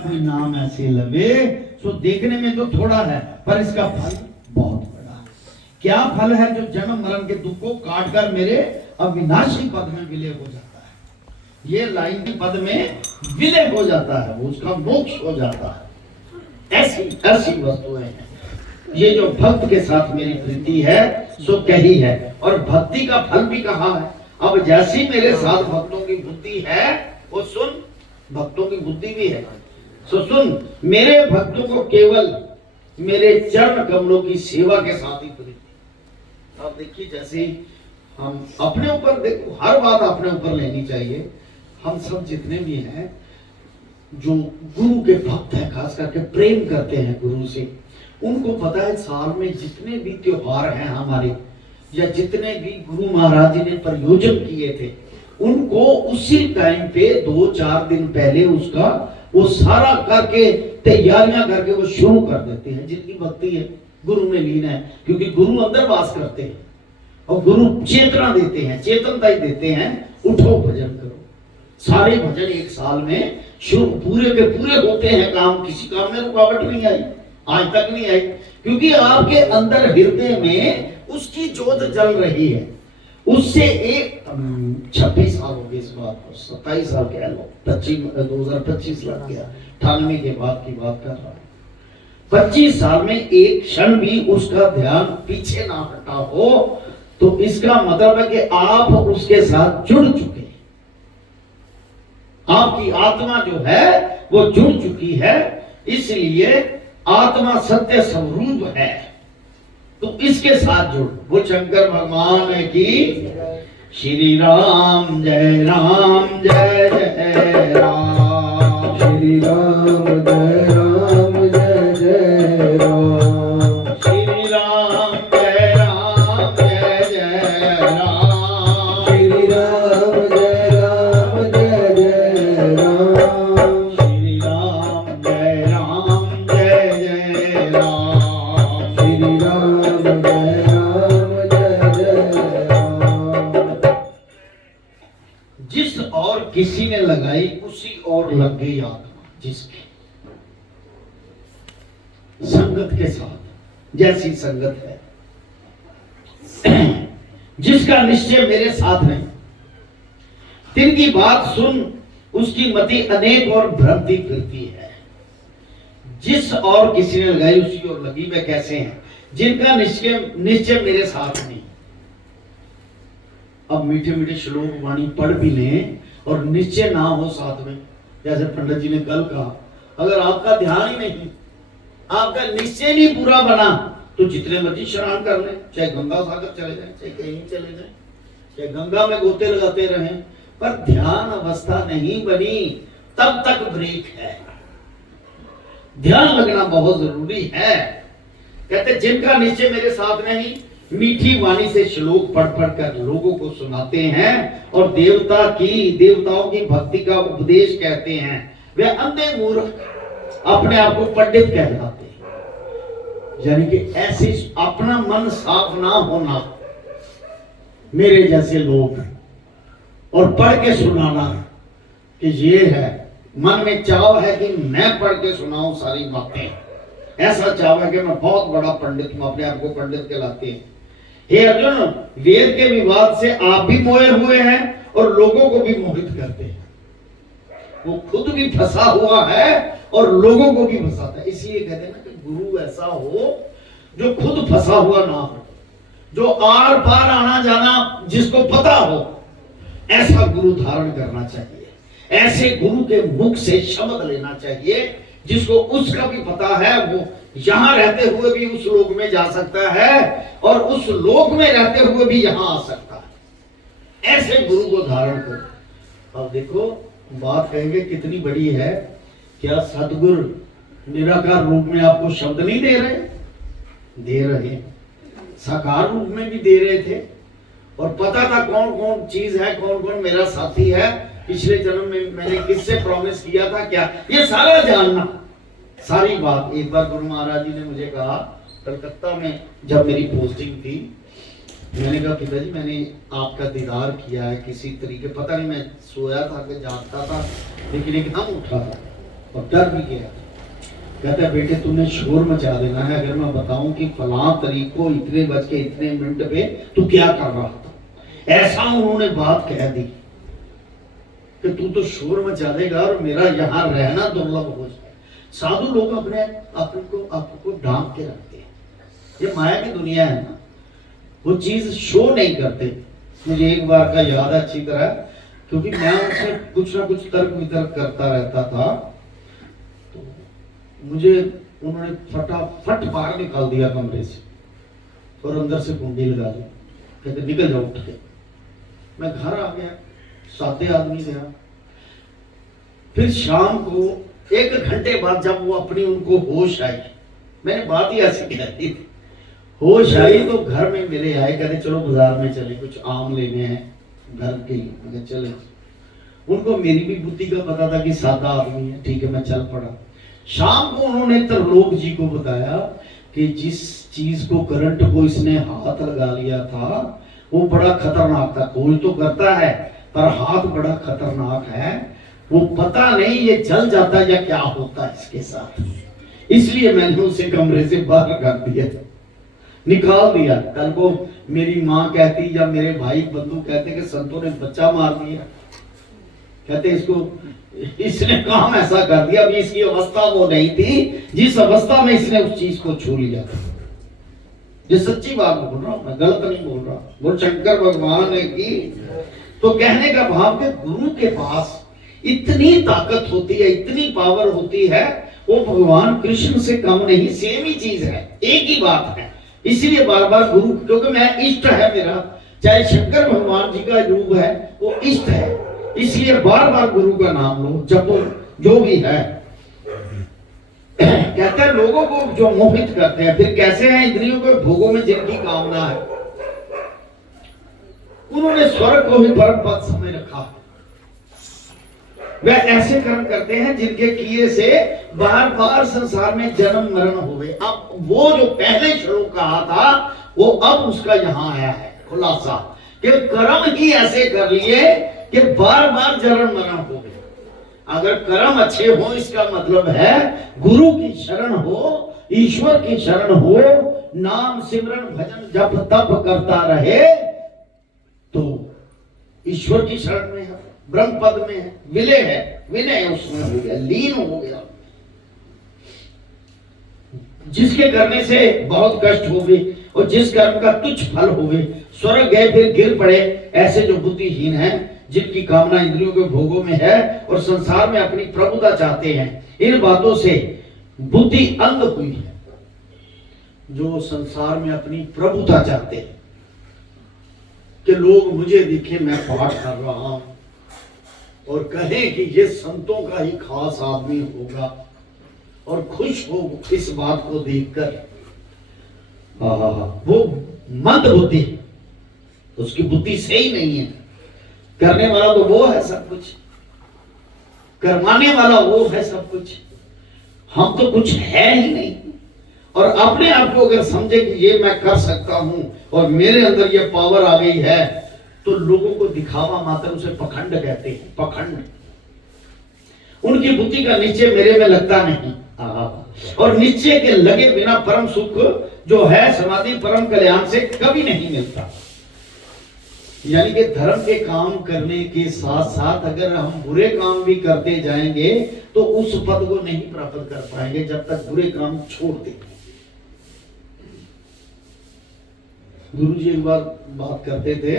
कोई नाम ऐसे लगे, सो देखने में तो थोड़ा है पर इसका फल बहुत बड़ा है। क्या फल है? जो जन्म मरण के दुख को काट कर मेरे अविनाशी पद में विलय हो जाता है। ये लाइन के पद में विलय हो जाता है, वो उसका मोक्ष हो जाता है। ऐसी ऐसी वस्तुएं हैं। ये जो भक्त के साथ मेरी प्रीति है सो कही है, और भक्ति का फल भी कहा है। अब जैसी मेरे साथ भक्तों की बुद्धि है, वो सुन, भक्तों की बुद्धि भी है, सो सुन, मेरे भक्तों को केवल मेरे चरण कमलों की सेवा के साथ ही प्रीति। आप देखिए, जैसे हम अपने ऊपर देखो, हर बात अपने ऊपर लेनी चाहिए। हम सब जितने भी हैं जो गुरु के भक्त हैं, खास करके प्रेम करते हैं गुरु से, उनको पता है साल में जितने भी त्योहार हैं हमारे, या जितने भी गुरु महाराज जी ने प्रयोजन किए थे, उनको उसी टाइम पे 2-4 दिन पहले उसका वो सारा करके तैयारियां करके वो शुरू कर देते हैं। जिनकी भक्ति है, गुरु में लीन है, क्योंकि गुरु अंदर वास करते हैं और गुरु चेतना देते हैं, चेतनता ही देते हैं, उठो भजन करो। सारे भजन एक साल में शुरू पूरे के पूरे होते हैं। काम, किसी काम में रुकावट नहीं आई, आज तक नहीं आई, क्योंकि आपके अंदर हृदय में उसकी ज्योत जल रही है। उससे एक 26 साल हो गए इस बात को, 27 साल कह लो, 2025 लग गया, 98 के बाद की बात कर रहा हूं। 25 साल में एक क्षण भी उसका ध्यान पीछे ना हटा हो, तो इसका मतलब है कि आप उसके साथ जुड़ चुके हैं। आपकी आत्मा जो है वो जुड़ चुकी है, इसलिए आत्मा सत्य स्वरूप है, तो इसके साथ जुड़। वो शंकर भगवान की श्री राम जय राम जय जय राम, श्री राम जय राम जय जय राम, श्री राम जय राम जय जय राम, श्री राम जय राम जय जय राम, श्री राम जय राम जय जय राम, श्री राम जय राम जय जय राम। जिस और किसी ने लगाई उसी और लग गई आत्मा, जिसकी संगत के साथ जैसी संगत है, जिसका निश्चय मेरे साथ नहीं, तिनकी बात सुन, उसकी मति अनेक और भ्रमती फिरती है। जिस और किसी ने लगाई उसी और लगी, वे कैसे हैं? जिनका निश्चय मेरे साथ नहीं। अब मीठे मीठे श्लोक वाणी पढ़ भी लें और निश्चय ना हो साथ में, जैसे पंडित जी ने कल कहा, अगर आपका ध्यान ही नहीं, आपका निश्चय नहीं पूरा बना, तो जितने मर्जी स्नान कर लें, चाहे गंगा सागर चले जाएं, चाहे कहीं चले जाएं, चाहे गंगा में गोते लगाते रहें, पर ध्यान अवस्था नहीं बनी तब तक ब्रेक है। ध्यान लगना बहुत जरूरी है। कहते जिनका निश्चय मेरे साथ नहीं, मीठी वाणी से श्लोक पढ़ पढ़ कर लोगों को सुनाते हैं और देवताओं की भक्ति का उपदेश कहते हैं, वे अंधे मूर्ख अपने आप को पंडित कहलाते हैं। यानी कि ऐसे अपना मन साफ ना होना, मेरे जैसे लोग, और पढ़ के सुनाना कि ये है, मन में चाव है कि मैं पढ़ के सुनाऊं सारी बातें, ऐसा चाव है कि मैं बहुत बड़ा पंडित हूं, अपने आप को पंडित कहलाते हैं। हे अर्जुन, वेद के विवाद से आप भी मोहे हुए हैं और लोगों को भी मोहित करते हैं। वो खुद भी फंसा हुआ है और लोगों को भी फंसाता है। इसलिए कहते हैं ना कि गुरु ऐसा हो जो खुद फंसा हुआ ना हो, जो आर पार आना जाना जिसको पता हो, ऐसा गुरु धारण करना चाहिए। ऐसे गुरु के मुख से शब्द लेना चाहिए जिसको उसका भी पता है, वो यहां रहते हुए भी उस लोक में जा सकता है और उस लोक में रहते हुए भी यहां आ सकता है। ऐसे गुरु को धारण करो। अब देखो बात कहेंगे कितनी बड़ी है, क्या सदगुरु निराकार रूप में आपको शब्द नहीं दे रहे? दे रहे, साकार रूप में भी दे रहे थे, और पता था कौन कौन चीज है, कौन कौन मेरा साथी है, पिछले जन्म में मैंने किससे प्रॉमिस किया था, क्या ये सारा जानना, सारी बात। एक बार गुरु महाराज जी ने मुझे कहा, कलकत्ता में जब मेरी पोस्टिंग थी, मैंने कहा पिताजी मैंने आपका दीदार किया है किसी तरीके, पता नहीं मैं सोया था कि जागता था, लेकिन एकदम उठा था और डर भी गया। कहता है बेटे तुमने शोर मचा देना है, अगर मैं बताऊं कि फलां तारीख को इतने बज के इतने मिनट पे तू क्या कर रहा था, ऐसा उन्होंने बात कह दी कि तू तो शोर मचा देगा और मेरा यहाँ रहना दुर्लभ हो जाए। साधु लोग अपने आपको ढांक के रखते हैं, ये माया की दुनिया है ना, वो चीज शो नहीं करते। मुझे एक बार का याद है अच्छी तरह, क्योंकि मैं उनसे कुछ ना कुछ तर्क वितर्क करता रहता था, तो मुझे उन्होंने फटाफट बाहर निकाल दिया कमरे से और अंदर से कुंडी लगा दी, कहते निकल जाओ उठ के। मैं घर आ गया, सादे आदमी गया। फिर शाम को 1 घंटे बाद जब वो अपनी उनको होश आई, मैंने बात ही ऐसी कह दी थी, होश आई तो घर में मेरे आए, कहते चलो बाजार में चले, कुछ आम लेने हैं घर के लिए। मैं चले, उनको मेरी भी बुद्धि का पता था कि सादा आदमी है, ठीक है मैं चल पड़ा। शाम को उन्होंने त्रिलोक जी को बताया कि जिस चीज को करंट को इसने हाथ लगा लिया था वो बड़ा खतरनाक था। खोज तो करता है पर हाथ बड़ा खतरनाक है, वो पता नहीं ये जल जाता है या क्या होता है इसके साथ, इसलिए मैंने उसे कमरे से बाहर कर दिया, निकाल दिया। कल को मेरी माँ कहती या मेरे भाई बंधु कहते कि संतों ने बच्चा मार दिया, कहते इसने काम ऐसा कर दिया, अभी इसकी अवस्था वो नहीं थी जिस अवस्था में इसने उस चीज को छू लिया। ये सच्ची बात बोल रहा हूं मैं, गलत नहीं बोल रहा। वो शंकर भगवान ने की, तो कहने का भाव कि गुरु के पास इतनी ताकत होती है, इतनी पावर होती है, वो भगवान कृष्ण से कम नहीं, सेम ही चीज है, एक ही बात है। इसलिए बार बार गुरु, क्योंकि मैं इष्ट है मेरा, चाहे शंकर भगवान जी का रूप है वो इष्ट है, इसलिए बार बार गुरु का नाम लो, जपो, जो भी है। कहते हैं लोगों को जो मोहित करते हैं, फिर कैसे हैं इंद्रियों के भोगों में जिनकी कामना है, उन्होंने स्वर्ग को भी परम पद समझ रखा। वे ऐसे कर्म करते हैं जिनके किए से बार बार संसार में जन्म मरण हुए। अब वो जो पहले श्लोक कहा था वो अब उसका यहां आया है खुलासा, कि कर्म ही ऐसे कर लिए कि बार बार जन्म मरण हो गए। अगर कर्म अच्छे हो, इसका मतलब है गुरु की शरण हो, ईश्वर की शरण हो, नाम सिमरन भजन जप तप करता रहे, तो ईश्वर की शरण में है, ब्रह्म पद में है, विलय है, विनय उसमें हो गया, लीन हो गया। जिसके करने से बहुत कष्ट हो गए, और जिस कर्म का तुच्छ फल होवे, स्वर्ग गए फिर गिर पड़े, ऐसे जो बुद्धिहीन हैं, जिनकी कामना इंद्रियों के भोगों में है और संसार में अपनी प्रभुता चाहते हैं, इन बातों से बुद्धि अंध हुई है। जो संसार में अपनी प्रभुता चाहते हैं कि लोग मुझे देखें मैं पाठ कर रहा हूं और कहें कि ये संतों का ही खास आदमी होगा और खुश हो इस बात को देखकर, वो मंद बुद्धि, उसकी बुद्धि सही नहीं है। करने वाला तो वो है सब कुछ, करवाने वाला वो है सब कुछ, हम तो कुछ है ही नहीं। और अपने आप को अगर समझे कि ये मैं कर सकता हूं और मेरे अंदर ये पावर आ गई है, तो लोगों को दिखावा मात्र, उसे पखंड कहते हैं, पखंड। उनकी बुद्धि का निश्चय मेरे में लगता नहीं, और निश्चय के लगे बिना परम सुख जो है समाधि परम कल्याण से कभी नहीं मिलता। यानी कि धर्म के काम करने के साथ साथ अगर हम बुरे काम भी करते जाएंगे तो उस पद को नहीं प्राप्त कर पाएंगे जब तक बुरे काम छोड़ देंगे। गुरु जी एक बार बात करते थे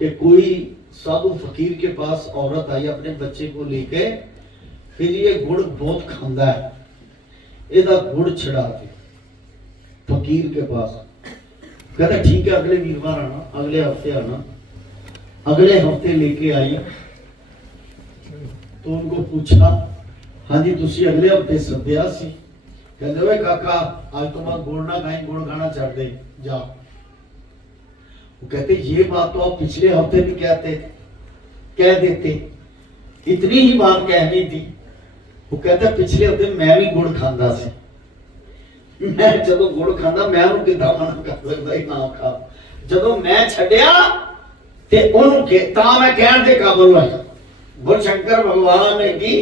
कि कोई साधु फकीर के पास औरत आई अपने बच्चे को लेके, फिर ये गुड़ बहुत खांदा है, ਇਹਦਾ गुड़ छड़ा के फकीर के पास, कहता ठीक है अगले वीरवार आना, अगले हफ्ते आना। अगले हफ्ते लेके आई तो उनको पूछा, हाँ जी तुसी अगले हफ्ते सद्या सी, कहते वे काका आज तो मैं गुड़ ना खाई, गुड़ खाना छड़ दे जा। वो कहते ये बात तो आप पिछले हफ्ते भी कह देते, इतनी ही बात कहनी थी। वो कहता पिछले हफ्ते मैं भी गुड़ खांदा सी, मैं जदों गुड़ खांदा मैं उन्हें कितना मना कर सकता ही ना खा, जदों मैं छड्या ते उन्होंने के ता मैं कहण दे काबिल होया। बोल शंकर भगवान की,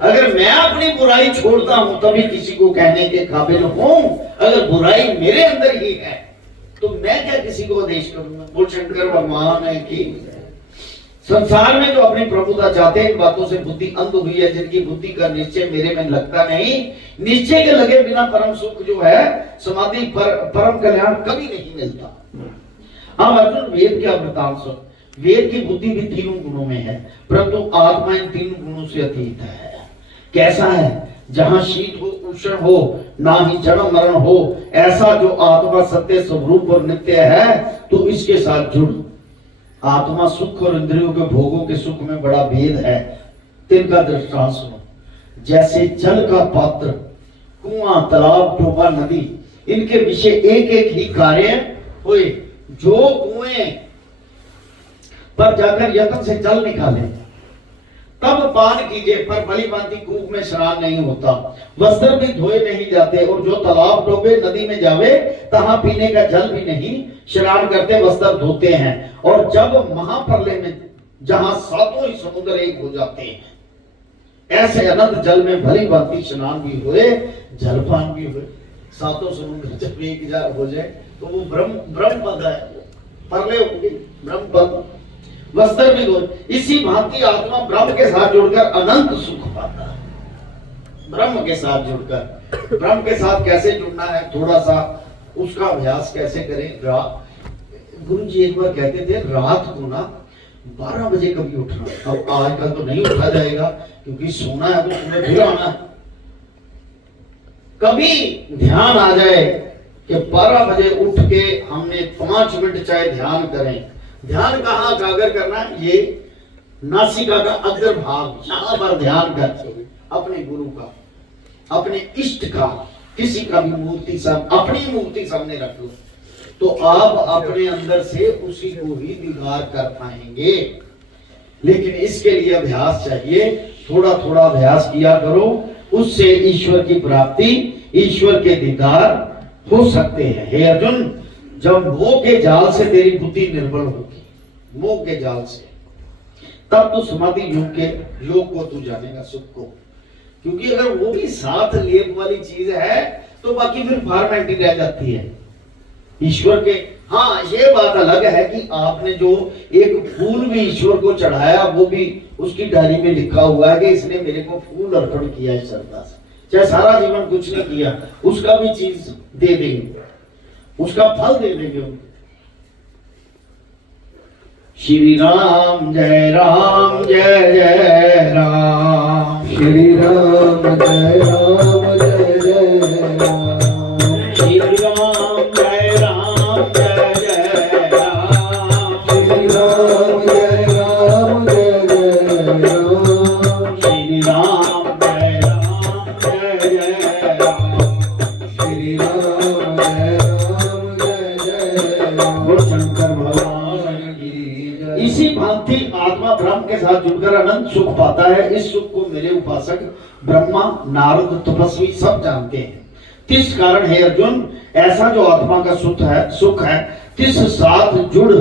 अगर मैं अपनी बुराई छोड़ता हूं तभी किसी को कहने के काबिल हूं, अगर बुराई मेरे अंदर ही है तो मैं क्या किसी को आदेश करूंगा। बोल शंकर भगवान की। संसार में जो अपनी प्रभुता चाहते हैं, इन बातों से बुद्धि अंध हुई है, जिनकी बुद्धि का निश्चय मेरे में लगता नहीं। निश्चय के लगे बिना परम सुख जो है समाधि परम कल्याण कभी नहीं मिलता। अब अर्जुन वेद के वृतांत सुन। वेद की बुद्धि भी तीनों गुणों में है, परंतु आत्मा इन तीनों गुणों से अतीत है। कैसा है? जहां शीत हो उष्ण हो, ना ही जन्म मरण हो, ऐसा जो आत्मा सत्य स्वरूप और नित्य है, तो इसके साथ जुड़। आत्मा सुख और इंद्रियों के भोगों के सुख में बड़ा भेद है। तिनका दृष्टांत सुनो। जैसे जल का पात्र, कुआं, तालाब, टोबा, नदी, इनके विषय एक एक ही कार्य हुए। जो कुएं पर जाकर यत्न से जल निकाले तब पान कीजिए, पर भली भांति कूप में स्नान नहीं होता, वस्त्र भी धोए नहीं जाते, और जो तालाब, टोबे, नदी में जावे तहां पीने का जल भी नहीं स्नान करते, वस्त्र धोते हैं। और जब महाप्रलय में जहां सातों ही समुद्र एक हो जाते हैं, ऐसे अनंत जल में भली भांति स्नान भी हुए, जलपान भी हुए। सातों समुद्र जब एक हो जाए तो वो ब्रह्म पद है, प्रलय होगी ब्रह्म पद। वस्त्र भी धोए। इसी भांति आत्मा ब्रह्म के साथ जुड़कर अनंत सुख पाता है। ब्रह्म के साथ जुड़कर, ब्रह्म के साथ कैसे जुड़ना है, थोड़ा सा उसका अभ्यास कैसे करें। गुरु जी एक बार कहते थे रात को ना 12 बजे कभी उठना। अब आजकल तो नहीं उठा जाएगा क्योंकि सोना है तो सुबह फिर आना। कभी ध्यान आ जाए कि 12 बजे उठ के हमने 5 मिनट चाहे ध्यान करें। ध्यान कहाँ अगर करना है? ये नासिका का अग्र भाग, यहाँ पर ध्यान कर अपने गुरु का, अपने इष्ट का, किसी का भी मूर्ति सब अपनी मूर्ति सामने रख लो तो आप अपने अंदर से उसी को ही दीदार कर पाएंगे। लेकिन इसके लिए अभ्यास चाहिए, थोड़ा थोड़ा अभ्यास किया करो, उससे ईश्वर की प्राप्ति, ईश्वर के दीदार हो सकते हैं। हे अर्जुन, जब मोह के जाल से तेरी बुद्धि निर्बल होगी, मोह के जाल से, तब तो समाधि योग को तू जानेगा, सुख को। क्योंकि अगर वो भी साथ लेप वाली चीज है तो बाकी फिर फॉर्मेलिटी रह जाती है ईश्वर के। हाँ, ये बात अलग है कि आपने जो एक फूल भी ईश्वर को चढ़ाया, वो भी उसकी डायरी में लिखा हुआ है कि इसने मेरे को फूल अर्पण किया है श्रद्धा से, चाहे सारा जीवन कुछ नहीं किया, उसका भी चीज दे देंगे। उसका फल दे देंगे उनको। श्री राम जय जय राम, श्री राम जय जय राम, श्री राम जय जय राम, श्री राम जय जय राम, श्री राम जय जय राम, श्री राम जय राम। बोल शंकर भगवान की जय। इसी भांति आत्मा ब्रह्म के साथ जुड़कर अनंत सुख पाता है। इस सुख को मेरे उपासक ब्रह्मा, नारद, तपस्वी सब जानते हैं। तिस कारण है अर्जुन, ऐसा जो आत्मा का सुख है तिस साथ जुड़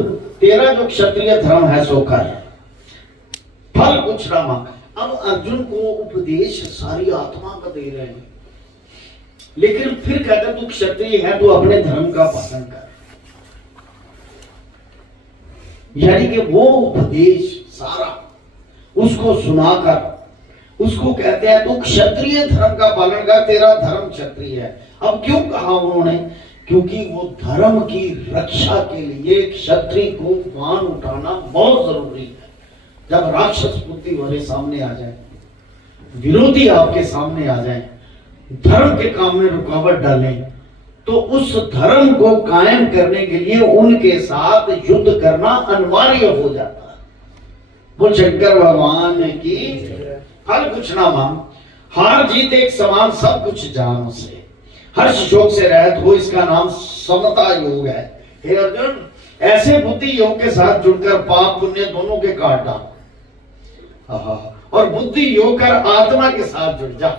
तेरा जो क्षत्रिय धर्म है सो कर फल कुछ ना मांग। अब अर्जुन को उपदेश सारी आत्मा का दे रहे हैं, लेकिन फिर कहते तू क्षत्रिय है, तू अपने धर्म का पालन कर। यानी कि वो उपदेश सारा उसको सुनाकर उसको कहते हैं तू क्षत्रिय धर्म का पालन कर, तेरा धर्म क्षत्रिय है। अब क्यों कहा उन्होंने? क्योंकि वो धर्म की रक्षा के लिए क्षत्रिय को बाण उठाना बहुत जरूरी है। जब राक्षस बुद्धि वाले सामने आ जाए, विरोधी आपके सामने आ जाए, धर्म के काम में रुकावट डालें, तो उस धर्म को कायम करने के लिए उनके साथ युद्ध करना अनिवार्य हो जाता है। बोल शंकर भगवान की। फल कुछ ना मांग, हार जीत एक समान, सब कुछ जान से हर्ष शोक से रहत हो, इसका नाम समता योग है। हे अर्जुन, ऐसे बुद्धि योग के साथ जुड़कर पाप पुण्य दोनों के काट डाल, और बुद्धि योग कर आत्मा के साथ जुड़ जा।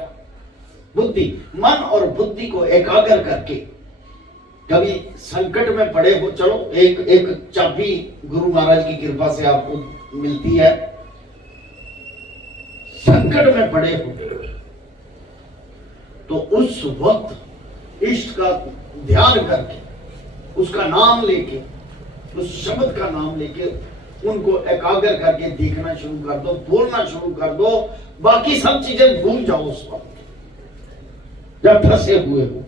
बुद्धि, मन और बुद्धि को एकाग्र करके, कभी संकट में पड़े हो, चलो एक चाबी गुरु महाराज की कृपा से आपको मिलती है। संकट में पड़े हो तो उस वक्त इष्ट का ध्यान करके, उसका नाम लेके, उस शब्द का नाम लेके उनको एकाग्र करके देखना शुरू कर दो, बोलना शुरू कर दो। बाकी सब चीजें भूल जाओ। उस वक्त जब फंसे हुए हो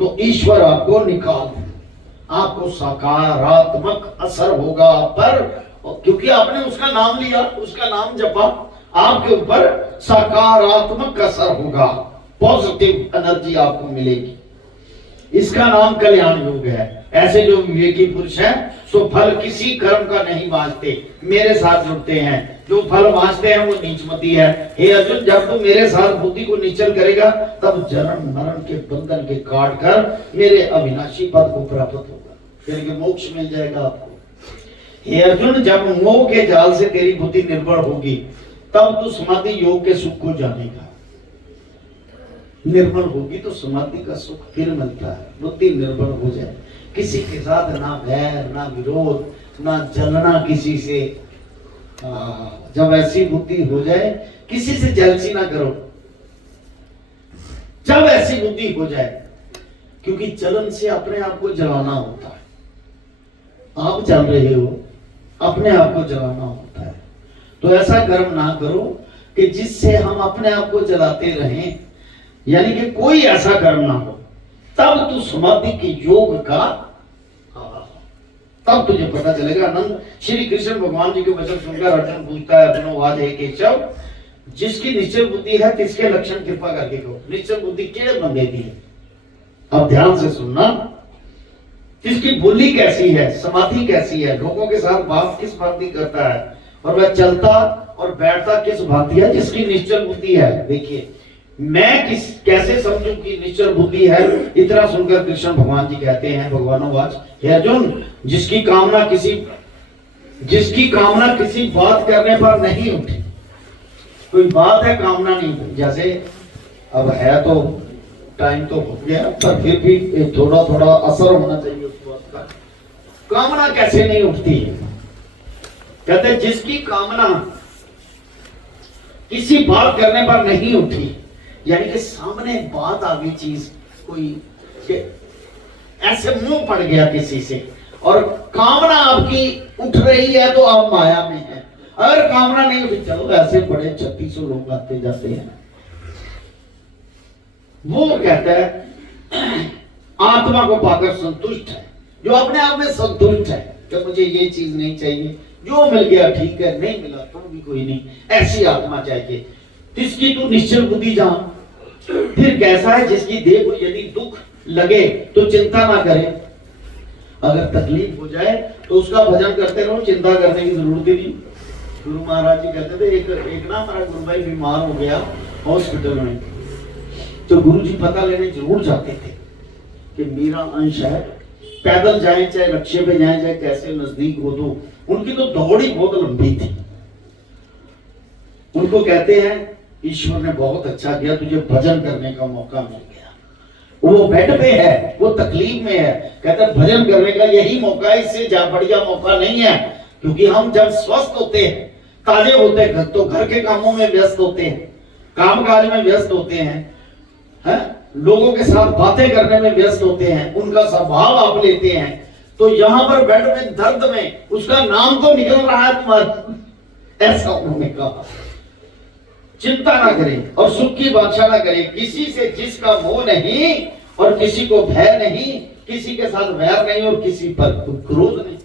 तो ईश्वर आपको निकाल दे, आपको सकारात्मक असर होगा आप पर, क्योंकि आपने उसका नाम लिया, उसका नाम जपा, आपके ऊपर सकारात्मक असर होगा, पॉजिटिव एनर्जी आपको मिलेगी। इसका नाम कल्याण योग है। ऐसे जो विवेकी पुरुष हैं सो फल किसी कर्म का नहीं बांचते, मेरे साथ जुड़ते हैं। जो फल बांचते हैं वो नीचमती है। हे अर्जुन, जब तू मेरे साथ बुद्धि को निश्चल करेगा तब जन्म मरण के बंधन के काट कर मेरे अविनाशी पद को प्राप्त होगा, फिर मोक्ष मिल जाएगा आपको। हे अर्जुन, जब मोह के जाल से तेरी बुद्धि निर्भर होगी तब तू समाधि योग के सुख को जानेगा। निर्भर होगी तो समाधि का सुख फिर मिलता है। बुद्धि निर्भर हो जाए, किसी के साथ ना बैर, ना विरोध, ना जलना किसी से। जब ऐसी बुद्धि हो जाए, किसी से जलसी ना करो। जब ऐसी बुद्धि हो जाए, क्योंकि जलन से अपने आप को जलाना होता है। आप जल रहे हो, अपने आप को जलाना होता है। तो ऐसा कर्म ना करो कि जिससे हम अपने आप को जलाते रहें, यानी कि कोई ऐसा कर्म ना हो। तब तू समाधि के योग का, तब तुझे पता चलेगा। आनंद श्री कृष्ण भगवान जी के वचन सुनकर अर्जुन पूछता है, अर्जुन आज है केशव, जिसकी निश्चल बुद्धि है तिसके लक्षण कृपा करके कहो। निश्चल बुद्धि केड़े बंदे दी है, अब ध्यान से सुनना। इसकी बोली कैसी है, समाधि कैसी है, लोगों के साथ बात किस भांति करता है, और वह चलता और बैठता किस भांति है, जिसकी निश्चल बुद्धि है। देखिए, मैं कैसे समझूं कि निश्चल बुद्धि है। इतना सुनकर कृष्ण भगवान जी कहते हैं, भगवानोवाच, हे अर्जुन, जिसकी कामना किसी बात करने पर नहीं उठी। कोई बात है, कामना नहीं उठी। जैसे अब है तो टाइम तो हो गया, पर फिर भी थोड़ा थोड़ा असर होना चाहिए उस बात का। कामना कैसे नहीं उठती है? कहते जिसकी कामना किसी बात करने पर नहीं उठी, यानी कि सामने बात आ गई, चीज कोई ऐसे मुंह पड़ गया किसी से, और कामना आपकी उठ रही है तो आप माया में है। अगर कामना नहीं उठी, चलो ऐसे बड़े 3600 लोग आते जाते हैं, वो कहता है आत्मा को पाकर संतुष्ट है, जो अपने आप में संतुष्ट है कि मुझे ये चीज नहीं चाहिए, जो मिल गया ठीक है, नहीं मिला तो भी कोई नहीं, ऐसी आत्मा चाहिए। जिसकी तू निश्चल बुद्धि जान। फिर कैसा है जिसकी देह को यदि दुख लगे तो चिंता ना करे, अगर तकलीफ हो जाए तो उसका भजन करते रहो, चिंता करने की जरूरत ही नहीं। गुरु महाराज जी कहते थे एक ना हमारा गुरु भाई बीमार हो गया हॉस्पिटल में, तो गुरु जी पता लेने जरूर जाते थे कि मेरा अंश है, पैदल जाए चाहे रक्षे पे जाए चाहे कैसे नजदीक हो, तो उनकी तो दौड़ ही बहुत लंबी थी। उनको कहते हैं ईश्वर ने बहुत अच्छा किया, तुझे भजन करने का मौका मिल गया। वो बेड पे है, वो तकलीफ में है, कहते भजन करने का यही मौका है, इससे बढ़िया मौका नहीं है। क्योंकि हम जब स्वस्थ होते हैं, ताजे होते हैं, तो घर के कामों में व्यस्त होते हैं, काम काज में व्यस्त होते हैं, लोगों के साथ बातें करने में व्यस्त होते हैं, उनका स्वभाव आप लेते हैं, तो यहाँ पर बेड में दर्द में उसका नाम तो निकल रहा है तुम्हारा, ऐसा उन्होंने कहा। चिंता ना करें और सुख की वांछा ना करें, किसी से जिसका मोह नहीं और किसी को भय नहीं, किसी के साथ वैर नहीं और किसी पर क्रोध नहीं,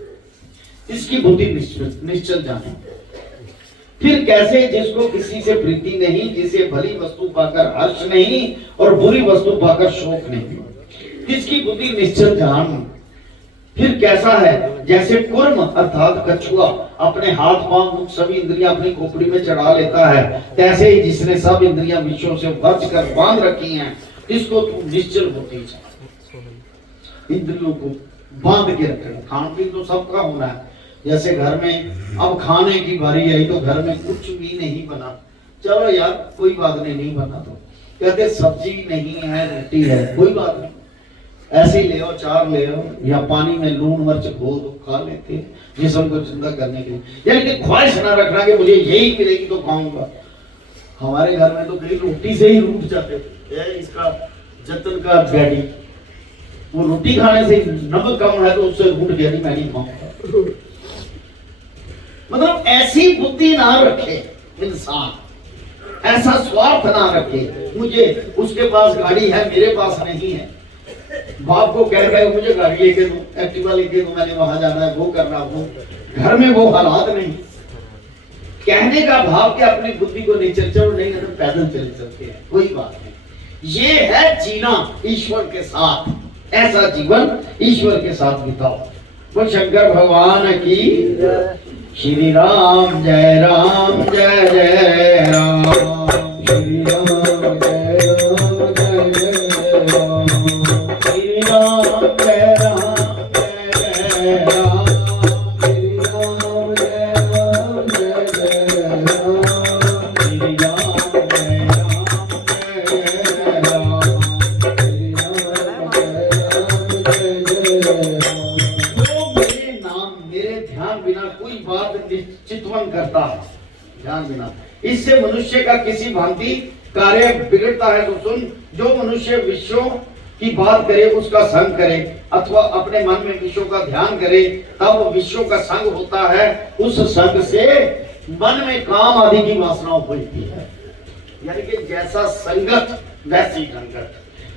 इसकी बुद्धि निश्चल जाने। फिर कैसे जिसको किसी से प्रीति नहीं, जिसे भली वस्तु पाकर हर्ष नहीं और बुरी वस्तु पाकर शोक नहीं, किसकी बुद्धि निश्चल जान। फिर कैसा है जैसे कुर्म अर्थात कछुआ अपने हाथ पांव मुख सभी इंद्रियां अपनी खोपड़ी में चढ़ा लेता है, तैसे ही जिसने सब इंद्रियां विषयों से वर्ज कर बांध रखी हैं, इसको तू निश्चल होती जा। इंद्रियों को बांध के रखना, खान पीन तो सबका होना है। जैसे घर में अब खाने की बारी आई तो घर में कुछ भी नहीं बना, चलो यार कोई बात नहीं बना, तो कहते सब्जी नहीं है रोटी है, कोई बात नहीं, ऐसे ले आओ, चार ले आओ, या पानी में लून मिर्च घोल दो, खा लेते हैं जिस्म को जिंदा करने के लिए। यानी कि ख्वाहिश ना रखना कि मुझे यही मिलेगी तो खाऊंगा। हमारे घर में तो कई रोटी से ही रूठ जाते थे, इसका जतन का डैडी, वो रोटी खाने से नमक कम है तो उससे रूठ गया, नहीं मैं नहीं खाऊंगा। मतलब ऐसी बुद्धि ना रखे इंसान, ऐसा स्वार्थ ना रखे, मुझे उसके पास गाड़ी है मेरे पास नहीं है, बाप को कह गए मुझे गाड़ी लेके दो, एक्टिवा लेके दो, मैंने वहां जाना है, वो करना, वो घर में वो हालात नहीं। कहने का भाव कि अपनी बुद्धि को नहीं चलो नहीं तो पैदल चले चलते हैं, कोई बात नहीं। ये है जीना ईश्वर के साथ, ऐसा जीवन ईश्वर के साथ बिताओ। वो शंकर भगवान की श्री राम जय राम जय जय राम, श्री राम जय राम जय जय राम, श्री राम जय राम जय जय राम, श्री राम जय राम जय जय राम, श्री राम जय राम जय जय राम, श्री राम जय राम जय जय राम। वो मेरे नाम मेरे ध्यान बिना कोई बात चितवन करता है, ध्यान बिना, इससे मनुष्य का किसी भांति कार्य बिगड़ता है। तो सुन, जो मनुष्य विषयों की बात करे उसका संग करे, अथवा अपने मन में विषयों का ध्यान करे, तब विषयों का संग होता है, उस संग से मन में काम आदि की वासना उपजती है। यानी कि जैसा संगत वैसी संगत।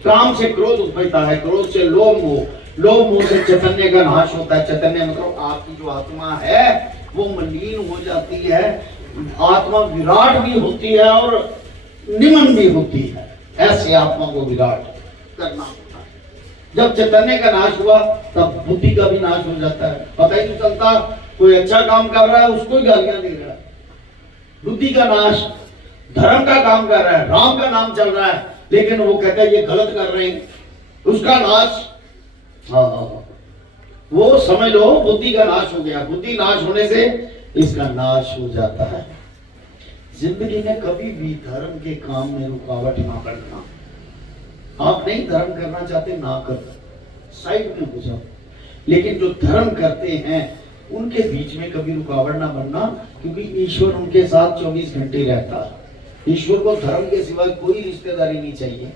काम से क्रोध उपजता है, क्रोध से लोभ मोह, लोभ मोह से चैतन्य का नाश होता है। चैतन्य मतलब आपकी जो आत्मा है वो मलिन हो जाती है, आत्मा विराट भी होती है और निमन भी होती है, ऐसे आत्मा को विराट करना होता है। जब चैतन्य का नाश हुआ तब बुद्धि का भी नाश हो जाता है। पता ही नहीं चलता कोई अच्छा काम कर रहा है उसको ही गालियां दे रहा है, बुद्धि का नाश। धर्म का काम कर रहा है, राम का नाम चल रहा है, लेकिन वो कहता है ये गलत कर रहे हैं, उसका नाश। हाँ, वो समझ लो बुद्धि का नाश हो गया। बुद्धि नाश होने से इसका नाश हो जाता है। जिंदगी में कभी भी धर्म के काम में रुकावट ना करना। आप नहीं धर्म करना चाहते ना करो, साइड में हो जाओ, लेकिन जो धर्म करते हैं उनके बीच में कभी रुकावट ना बनना, क्योंकि ईश्वर उनके साथ 24 घंटे रहता है। ईश्वर को धर्म के सिवा कोई रिश्तेदारी नहीं चाहिए।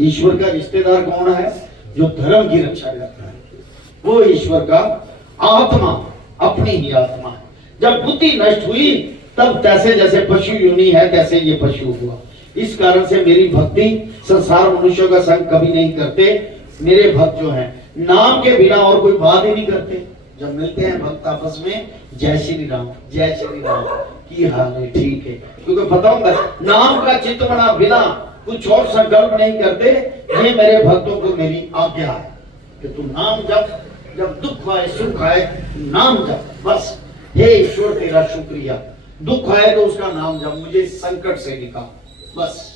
ईश्वर का रिश्तेदार कौन है? जो धर्म की रक्षा करता है, वो ईश्वर का आत्मा, अपनी ही आत्मा है। जब बुद्धि नष्ट हुई तब तैसे जैसे पशु योनि है तैसे ये पशु हुआ। इस कारण से मेरी भक्ति संसार मनुष्यों का संग कभी नहीं करते। मेरे भक्त जो हैं नाम के बिना और कोई बात ही नहीं करते। जब मिलते हैं भक्त आपस में, जय श्री राम की हाल है, ठीक है, क्योंकि पता होगा नाम का चित्त बना बिना कुछ और संकल्प नहीं करते। ये मेरे भक्तों को मेरी आज्ञा है कि तुम नाम जब दुख आए सुख आए नाम जप, बस। हे ईश्वर तेरा शुक्रिया, दुख आए तो उसका नाम जप, मुझे संकट से निकाल, बस।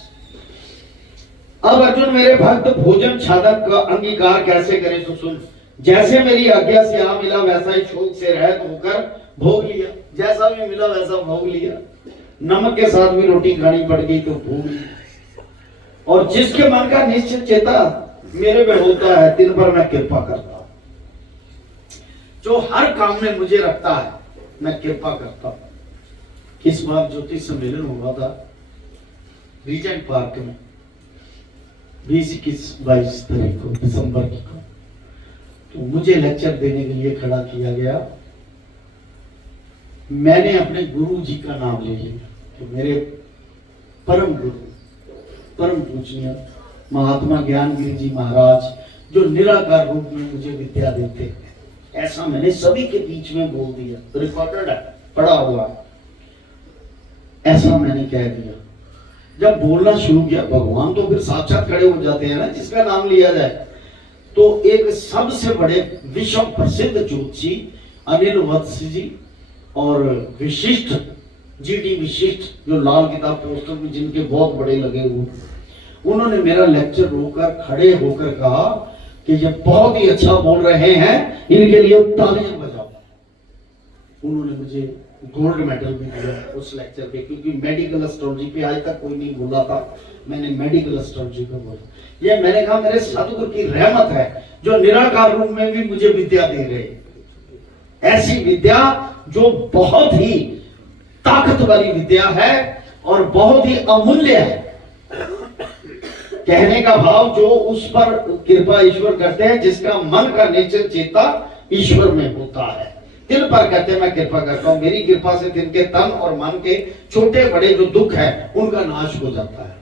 अब अर्जुन मेरे भक्त भोजन छादक का अंगीकार कैसे करें तो सुन। जैसे मेरी आज्ञा से आ मिला वैसा ही शोक से रहित होकर भोग लिया। जैसा भी मिला वैसा भोग लिया। नमक के साथ भी रोटी खानी पड़ गई तो भोग लिया। और जिसके मन का निश्चित चेता मेरे में होता है, दिन भर मैं कृपा करता हूं। जो हर काम में मुझे रखता है मैं कृपा करता हूं। किस बार ज्योतिष सम्मेलन हुआ था रीजेंट पार्क में 20-21-22 तारीख को दिसंबर की को, तो मुझे लेक्चर देने के लिए खड़ा किया गया। मैंने अपने गुरु जी का नाम ले लिया, तो मेरे परम गुरु परम पूजनीय महात्मा ज्ञानगिरी जी महाराज जो निराकार रूप में मुझे विद्या देते, ऐसा मैंने सभी के बीच में बोल दिया, रिकॉर्डेड है, पढ़ा हुआ, ऐसा मैंने कह दिया। जब बोलना शुरू किया, भगवान तो फिर साक्षात खड़े हो जाते हैं ना जिसका नाम लिया जाए। तो एक सबसे बड़े विश्व प्रसिद्ध ज्योतिषी अनिल वत्स जी और विशिष्ट जीडी विशिष्ट जो लाल किताब पोस्टर में जिनके बहुत बड़े लगे हुए, उन्होंने मेरा लेक्चर रोकर खड़े होकर कहा कि ये बहुत ही अच्छा बोल रहे हैं, इनके लिए तालियां बजाओ। उन्होंने मुझे गोल्ड मेडल भी दिया उस लेक्चर पे, क्योंकि मेडिकल एस्ट्रोलॉजी पे आज तक कोई नहीं बोला था, मैंने मेडिकल एस्ट्रोलॉजी पे बोला। ये मैंने कहा मेरे सतगुरु की रहमत है जो निराकार रूप में भी मुझे विद्या दे रहे, ऐसी विद्या जो बहुत ही ताकत वाली विद्या है और बहुत ही अमूल्य है। कहने का भाव जो उस पर कृपा ईश्वर करते हैं, जिसका मन का निश्चल चेता ईश्वर में होता है। तिल पर कहते मैं कृपा करता हूं, मेरी कृपा से तिल के तन और मन के छोटे बड़े जो दुख है उनका नाश हो जाता है,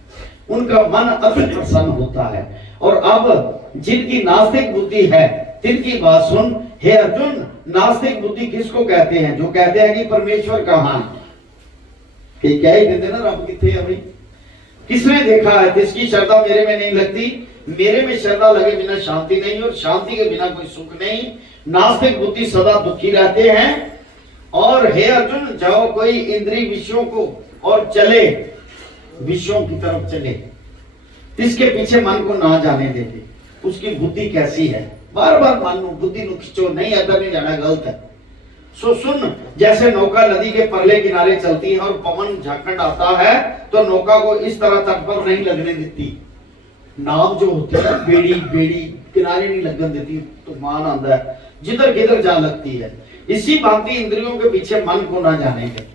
उनका मन अति प्रसन्न होता है। और अब जिनकी नास्तिक बुद्धि है तिनकी बात सुन। हे अर्जुन, नास्तिक बुद्धि किसको कहते हैं? जो कहते हैं कि परमेश्वर कहां है, कि क्या ही कहते ना रब किथे अभी किसने देखा है, जिसकी श्रद्धा मेरे में नहीं लगती, मेरे में श्रद्धा लगे बिना शांति नहीं और शांति के बिना कोई सुख नहीं। नास्तिक बुद्धि सदा दुखी रहते हैं। और हे अर्जुन, जाओ कोई इंद्रिय विषयों को और चले, विषयों की तरफ चले, इसके पीछे मन को ना जाने देते। उसकी बुद्धि कैसी है, बार बार मन बुद्धि नु खिंचो, नहीं अदर नहीं जाना, गलत है। सो सुन, जैसे नौका नदी के परले किनारे चलती है और पवन झाखंड आता है तो नौका को इस तरह तट पर नहीं लगने देती। नाव जो होती है बेड़ी किनारे नहीं लगन देती, तूफान आता है जिधर किधर जा लगती है। इसी भांति इंद्रियों के पीछे मन को ना जाने दे।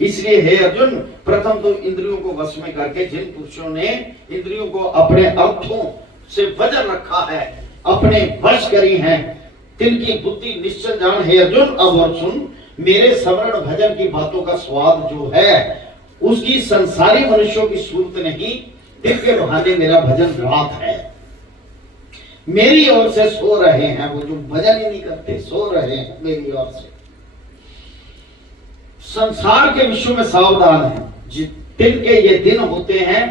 इसलिए हे अर्जुन, प्रथम तो इंद्रियों को वश में करके जिन पुरुषों ने इंद्रियों को अपने अर्थों से वजन रखा है, अपने वश करी हैं, तिनकी बुद्धि निश्चल जान। हे अर्जुन, अब और सुन, मेरे स्मरण भजन की बातों का स्वाद जो है उसकी संसारी मनुष्यों की सूरत नहीं, तिनके बहाने मेरा भजन रात है। मेरी ओर से सो रहे हैं वो जो भजन ही नहीं करते, सो रहे हैं मेरी ओर से। संसार के विश्व में सावधान है, तिनके ये दिन होते हैं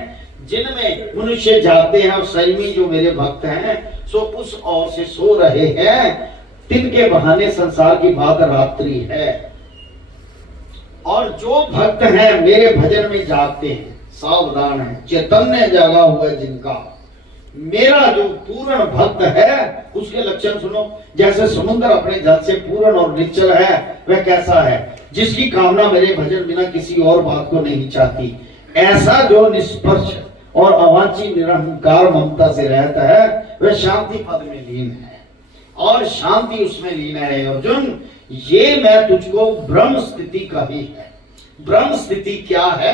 जिनमें मनुष्य जागते हैं और संयमी जो मेरे भक्त हैं सो उस ओर से सो रहे हैं। तिनके बहाने संसार की बात रात्रि है। और जो भक्त हैं मेरे भजन में जागते हैं, सावधान है, चैतन्य जागा हुआ है जिनका, मेरा जो पूर्ण भक्त है उसके लक्षण सुनो। जैसे समुद्र अपने जल से पूर्ण और निश्चल है, वह कैसा है? जिसकी कामना मेरे भजन बिना किसी और बात को नहीं चाहती। ऐसा जो निष्पक्ष और अवांछी निरहंकार ममता से रहता है वह शांति पद में लीन है और शांति उसमें लीन है। अर्जुन, ये मैं तुझको ब्रह्म स्थिति का ही है। ब्रह्म स्थिति क्या है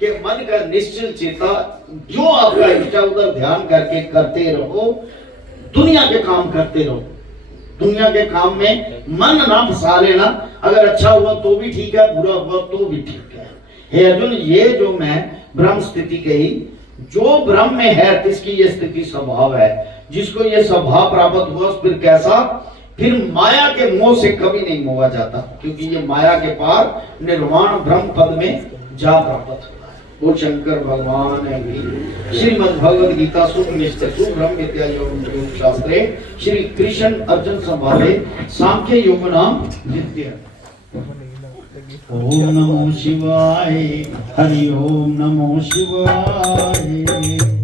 कि मन का निश्चल चेता जो आपका इच्छा उधर ध्यान करके करते रहो, दुनिया के काम करते रहो। दुनिया के काम में मन ना फंसा लेना, अगर अच्छा हुआ तो भी ठीक है, बुरा हुआ तो भी ठीक है। हे अर्जुन, ये जो मैं ब्रह्म स्थिति कही। जो ब्रह्म में है तिसकी ये स्थिति स्वभाव है। जिसको ये स्वभाव प्राप्त हुआ फिर कैसा, फिर माया के मोह से कभी नहीं मोहा जाता, क्योंकि ये माया के पार निर्वाण ब्रह्म पद में जा प्राप्त हुआ है। बोल शंकर भगवान की। श्रीमद् भगवद गीता सूत्र ब्रह्म विद्या योग शास्त्रे श्री कृष्ण अर्जुन संवादे सांख्य योग नाम द्वितीय। ओम नमो शिवाय, हरि ओम नमो शिवाय।